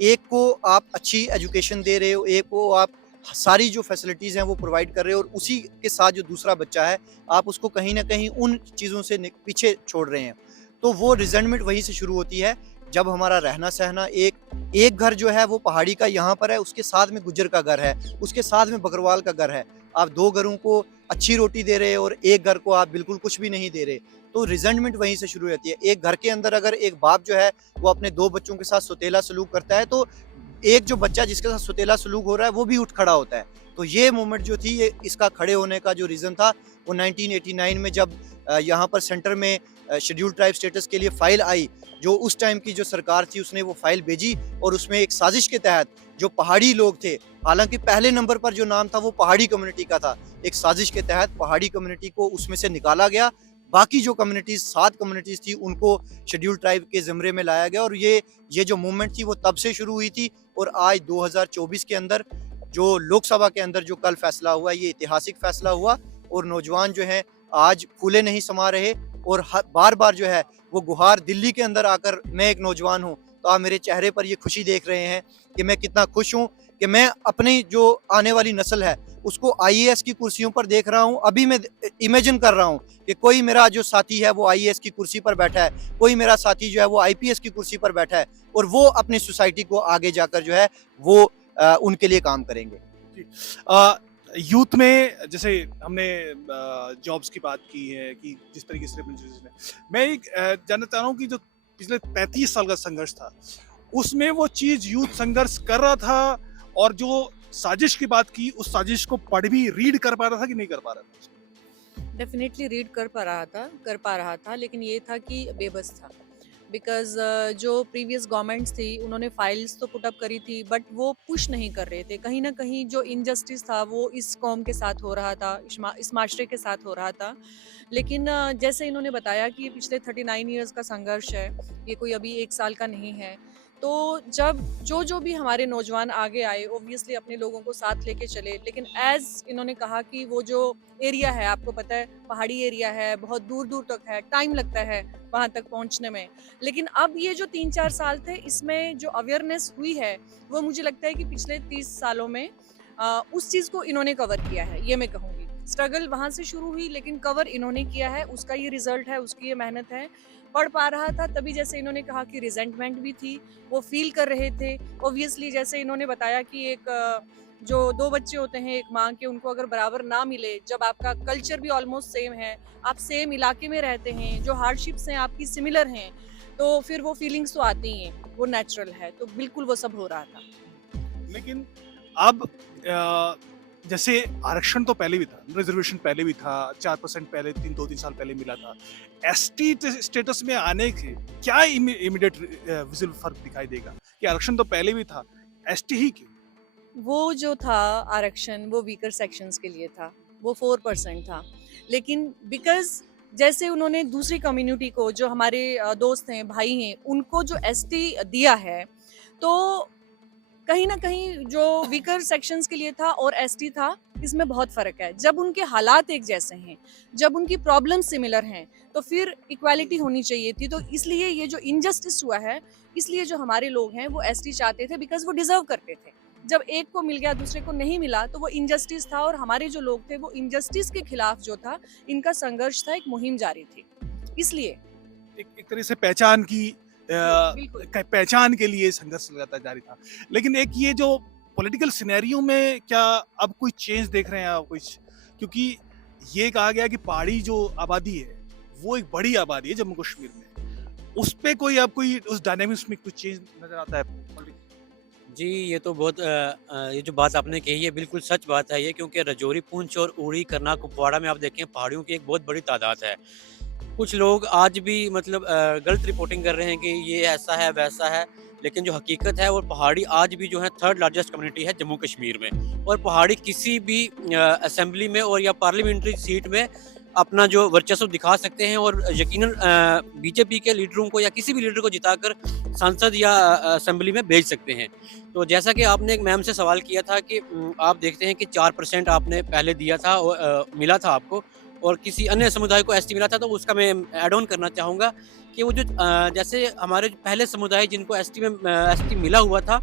एक को आप अच्छी एजुकेशन दे रहे हो, एक को आप सारी जो फैसिलिटीज़ हैं वो प्रोवाइड कर रहे हो, और उसी के साथ जो दूसरा बच्चा है आप उसको कहीं ना कहीं उन चीज़ों से पीछे छोड़ रहे हैं। तो वो रिजेंटमेंट वहीं से शुरू होती है, जब हमारा रहना सहना, एक घर जो है वो पहाड़ी का यहाँ पर है, उसके साथ में गुज्जर का घर है, उसके साथ में बकरवाल का घर है, आप 2 घरों को अच्छी रोटी दे रहे हो और एक घर को आप बिल्कुल कुछ भी नहीं दे रहे। तो रिजेंटमेंट वहीं से शुरू होती है। एक घर के अंदर अगर एक बाप जो है वो अपने 2 बच्चों के साथ सौतेला सलूक करता है, तो एक जो बच्चा जिसके साथ सौतेला सलूक हो रहा है वो भी उठ खड़ा होता है। तो ये मूवमेंट जो थी, ये इसका खड़े होने का जो रीज़न था वो 1989 में जब यहाँ पर सेंटर में शेड्यूल ट्राइब स्टेटस के लिए फ़ाइल आई, जो उस टाइम की जो सरकार थी उसने वो फाइल भेजी, और उसमें एक साजिश के तहत जो पहाड़ी लोग थे, हालांकि पहले नंबर पर जो नाम था वो पहाड़ी कम्युनिटी का था, एक साजिश के तहत पहाड़ी कम्युनिटी को उसमें से निकाला गया। बाकी जो कम्युनिटीज़ 7 कम्युनिटीज़ थी उनको शेड्यूल ट्राइब के ज़िम्मे में लाया गया, और ये जो मूवमेंट थी वो तब से शुरू हुई थी। और आज 2024 के अंदर जो लोकसभा के अंदर जो कल फैसला हुआ, ये ऐतिहासिक फैसला हुआ, और नौजवान जो हैं आज फूले नहीं समा रहे, और बार बार जो है वो गुहार, दिल्ली के अंदर आकर, मैं एक नौजवान हूँ तो आप मेरे चेहरे पर ये खुशी देख रहे हैं कि मैं कितना खुश हूँ कि मैं अपनी जो आने वाली नस्ल है उसको IAS की कुर्सियों पर देख रहा हूँ। अभी मैं इमेजिन कर रहा हूँ कि कोई मेरा जो साथी है वो IAS की कुर्सी पर बैठा है, कोई मेरा साथी जो है वो IPS की कुर्सी पर बैठा है, और वो अपनी सोसाइटी को आगे जाकर जो है वो उनके लिए काम करेंगे। यूथ में जैसे हमने जॉब्स की बात की है कि जिस तरीके से मैं एक जानना चाह रहा हूँ कि जो पिछले 35 साल का संघर्ष था, उसमें वो चीज़ यूथ संघर्ष कर रहा था, और जो साजिश की बात की, उस साजिश को रीड कर पा रहा था कि नहीं कर पा रहा था? डेफिनेटली रीड कर पा रहा था, लेकिन ये था कि बेबस था। बिकॉज जो प्रीवियस गवर्नमेंट्स थी उन्होंने फाइल्स तो पुट अप करी थी, बट वो पुश नहीं कर रहे थे। कहीं ना कहीं जो इनजस्टिस था वो इस कौम के साथ हो रहा था, इस माशरे के साथ हो रहा था। लेकिन जैसे इन्होंने बताया कि पिछले 39 इयर्स का संघर्ष है, ये कोई अभी 1 साल का नहीं है। तो जब जो भी हमारे नौजवान आगे आए, ओब्वियसली अपने लोगों को साथ लेके चले, लेकिन एज इन्होंने कहा कि वो जो एरिया है, आपको पता है पहाड़ी एरिया है, बहुत दूर दूर तक है, टाइम लगता है वहाँ तक पहुँचने में। लेकिन अब ये जो 3-4 साल थे, इसमें जो अवेयरनेस हुई है वो मुझे लगता है कि पिछले 30 सालों में उस चीज़ को इन्होंने कवर किया है, ये मैं कहूँगी। स्ट्रगल वहाँ से शुरू हुई, लेकिन कवर इन्होंने किया है, उसका ये रिजल्ट है, उसकी ये मेहनत है। पढ़ पा रहा था तभी, जैसे इन्होंने कहा कि रिजेंटमेंट भी थी, वो फील कर रहे थे। ओब्वियसली जैसे इन्होंने बताया कि एक जो 2 बच्चे होते हैं एक माँ के, उनको अगर बराबर ना मिले, जब आपका कल्चर भी ऑलमोस्ट सेम है, आप सेम इलाके में रहते हैं, जो हार्डशिप्स हैं आपकी सिमिलर हैं, तो फिर वो फीलिंग्स तो आती ही हैं, वो नेचुरल है, तो बिल्कुल वो सब हो रहा था। लेकिन अब जैसे आरक्षण तो पहले भी था, रिजर्वेशन पहले भी था, 4% पहले 2-3 साल पहले मिला था। एसटी स्टेटस में आने के क्या इमीडिएट विजिबल फर्क दिखाई देगा कि आरक्षण तो पहले भी था, एसटी ही क्यों? वो जो था आरक्षण वो वीकर सेक्शंस के लिए था, वो 4% था, लेकिन बिकॉज जैसे उन्होंने दूसरी कम्युनिटी को, जो हमारे दोस्त हैं, भाई हैं, उनको जो एसटी दिया है, तो कहीं ना कहीं जो वीकर सेक्शंस के लिए था और एसटी था, इसमें बहुत फर्क है। जब उनके हालात एक जैसे हैं, जब उनकी प्रॉब्लम सिमिलर हैं, तो फिर इक्वालिटी होनी चाहिए थी। तो इसलिए ये जो इनजस्टिस हुआ है, इसलिए जो हमारे लोग हैं वो एसटी चाहते थे, बिकॉज वो डिजर्व करते थे। जब एक को मिल गया दूसरे को नहीं मिला, तो वो इनजस्टिस था, और हमारे जो लोग थे वो इनजस्टिस के खिलाफ जो था, इनका संघर्ष था, एक मुहिम जारी थी। इसलिए एक तरह से पहचान की बिल्कुल। पहचान के लिए संघर्ष लगातार जारी था। लेकिन एक ये जो पॉलिटिकल सिनेरियो में क्या अब कोई चेंज देख रहे हैं आप कुछ? क्योंकि ये कहा गया कि पहाड़ी जो आबादी है वो एक बड़ी आबादी है जम्मू कश्मीर में, उस पे कोई अब कोई उस डायनामिक्स में कुछ चेंज नजर आता है? जी, ये तो बहुत ये जो बात आपने कही है बिल्कुल सच बात है ये, क्योंकि रजौरी, पुंछ और उड़ी, करनाल, कुपवाड़ा में आप देखें पहाड़ियों की एक बहुत बड़ी तादाद है। कुछ लोग आज भी मतलब गलत रिपोर्टिंग कर रहे हैं कि ये ऐसा है वैसा है, लेकिन जो हकीकत है वो पहाड़ी आज भी जो है 3rd लार्जेस्ट कम्युनिटी है जम्मू कश्मीर में। और पहाड़ी किसी भी असेंबली में और या पार्लियामेंट्री सीट में अपना जो वर्चस्व दिखा सकते हैं, और यकीनन बीजेपी के लीडरों को या किसी भी लीडर को जिताकर सांसद या असेंबली में भेज सकते हैं। तो जैसा कि आपने एक मैम से सवाल किया था कि आप देखते हैं कि 4% आपने पहले दिया था मिला था आपको, और किसी अन्य समुदाय को एसटी मिला था, तो उसका मैं ऐड ऑन करना चाहूँगा कि वो जो जैसे हमारे पहले समुदाय जिनको एसटी मिला हुआ था,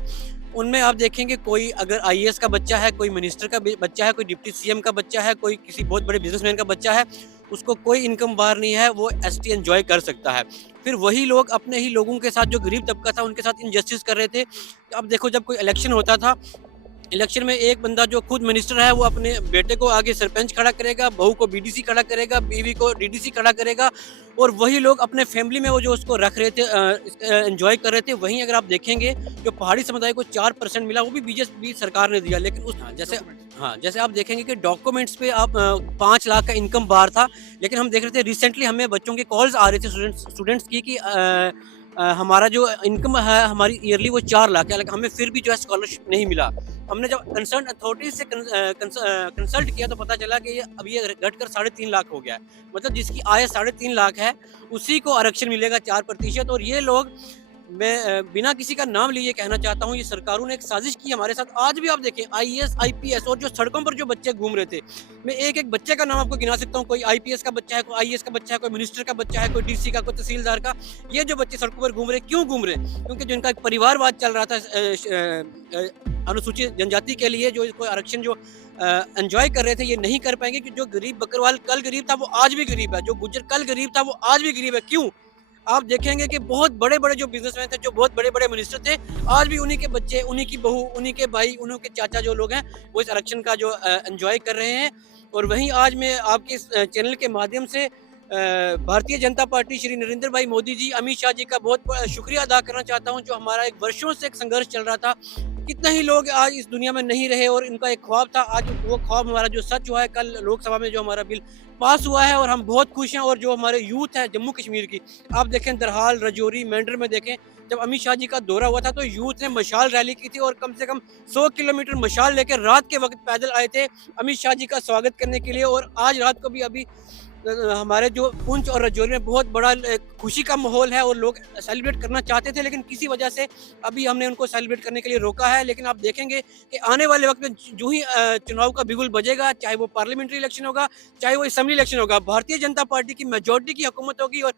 उनमें आप देखेंगे कोई अगर आईएएस का बच्चा है, कोई मिनिस्टर का बच्चा है, कोई डिप्टी सीएम का बच्चा है, कोई किसी बहुत बड़े बिजनेसमैन का बच्चा है, उसको कोई इनकम बार नहीं है, वो एसटी एंजॉय कर सकता है। फिर वही लोग अपने ही लोगों के साथ, जो गरीब तबका था, उनके साथ इनजस्टिस कर रहे थे। अब देखो, जब कोई इलेक्शन होता था, इलेक्शन में एक बंदा जो खुद मिनिस्टर है वो अपने बेटे को आगे सरपंच खड़ा करेगा, बहू को बीडीसी खड़ा करेगा, बीवी को डीडीसी खड़ा करेगा, और वही लोग अपने फैमिली में वो जो उसको रख रहे थे, एंजॉय कर रहे थे। वहीं अगर आप देखेंगे जो पहाड़ी समुदाय को 4% मिला, वो भी बीजेपी सरकार ने दिया। लेकिन उस जैसे आप देखेंगे कि डॉक्यूमेंट्स पे आप 5 लाख का इनकम बार था, लेकिन हम देख रहे थे रिसेंटली हमें बच्चों के कॉल्स आ रहे थे स्टूडेंट्स की कि हमारा जो इनकम है हमारी ईयरली वो 4 लाख है, लेकिन हमें फिर भी जो है स्कॉलरशिप नहीं मिला। हमने जब कंसर्न अथॉरिटी से कंसल्ट किया तो पता चला कि ये अभी ये घटकर 3.5 लाख हो गया है। मतलब जिसकी आय 3.5 लाख है उसी को आरक्षण मिलेगा 4%। और ये लोग, मैं बिना किसी का नाम लिए कहना चाहता हूँ, ये सरकारों ने एक साजिश की हमारे साथ। आज भी आप देखें आईएएस, आईपीएस और जो सड़कों पर जो बच्चे घूम रहे थे, मैं एक बच्चे का नाम आपको गिना सकता हूँ। कोई आईपीएस का बच्चा है, कोई आईएएस का बच्चा है, कोई मिनिस्टर का बच्चा है, कोई डीसी का, कोई तहसीलदार का। ये जो बच्चे सड़कों पर घूम रहे, क्यों घूम रहे? क्योंकि जो इनका एक परिवारवाद चल रहा था अनुसूचित जनजाति के लिए, जो कोई आरक्षण जो एंजॉय कर रहे थे, ये नहीं कर पाएंगे। कि जो गरीब बकरवाल कल गरीब था वो आज भी गरीब है, जो गुज्जर कल गरीब था वो आज भी गरीब है। क्यों? आप देखेंगे कि बहुत बड़े बड़े जो बिजनेसमैन थे, जो बहुत बड़े बड़े मिनिस्टर थे, आज भी उन्हीं के बच्चे, उन्हीं की बहू, उन्हीं के भाई, उन्हीं के चाचा जो लोग हैं, वो इस आरक्षण का जो एंजॉय कर रहे हैं। और वहीं आज मैं आपके इस चैनल के माध्यम से भारतीय जनता पार्टी, श्री नरेंद्र भाई मोदी जी, अमित शाह जी का बहुत शुक्रिया अदा करना चाहता हूं, जो हमारा एक वर्षों से एक संघर्ष चल रहा था। कितने ही लोग आज इस दुनिया में नहीं रहे और इनका एक ख्वाब था, आज वो ख्वाब हमारा जो सच हुआ है। कल लोकसभा में जो हमारा बिल पास हुआ है और हम बहुत खुश हैं। और जो हमारे यूथ है जम्मू कश्मीर की, आप देखें दरहाल, रजौरी, मेंढर में देखें, जब अमित शाह जी का दौरा हुआ था तो यूथ ने मशाल रैली की थी, और कम से कम 100 किलोमीटर मशाल लेकर रात के वक्त पैदल आए थे अमित शाह जी का स्वागत करने के लिए। और आज रात को भी अभी हमारे जो पुंछ और रजौरी में बहुत बड़ा खुशी का माहौल है और लोग सेलिब्रेट करना चाहते थे, लेकिन किसी वजह से अभी हमने उनको सेलिब्रेट करने के लिए रोका है। लेकिन आप देखेंगे कि आने वाले वक्त में जो ही चुनाव का बिगुल बजेगा, चाहे वो पार्लियामेंट्री इलेक्शन होगा, चाहे वो असेंबली इलेक्शन होगा, भारतीय जनता पार्टी की मेजॉरिटी की हुकूमत होगी। और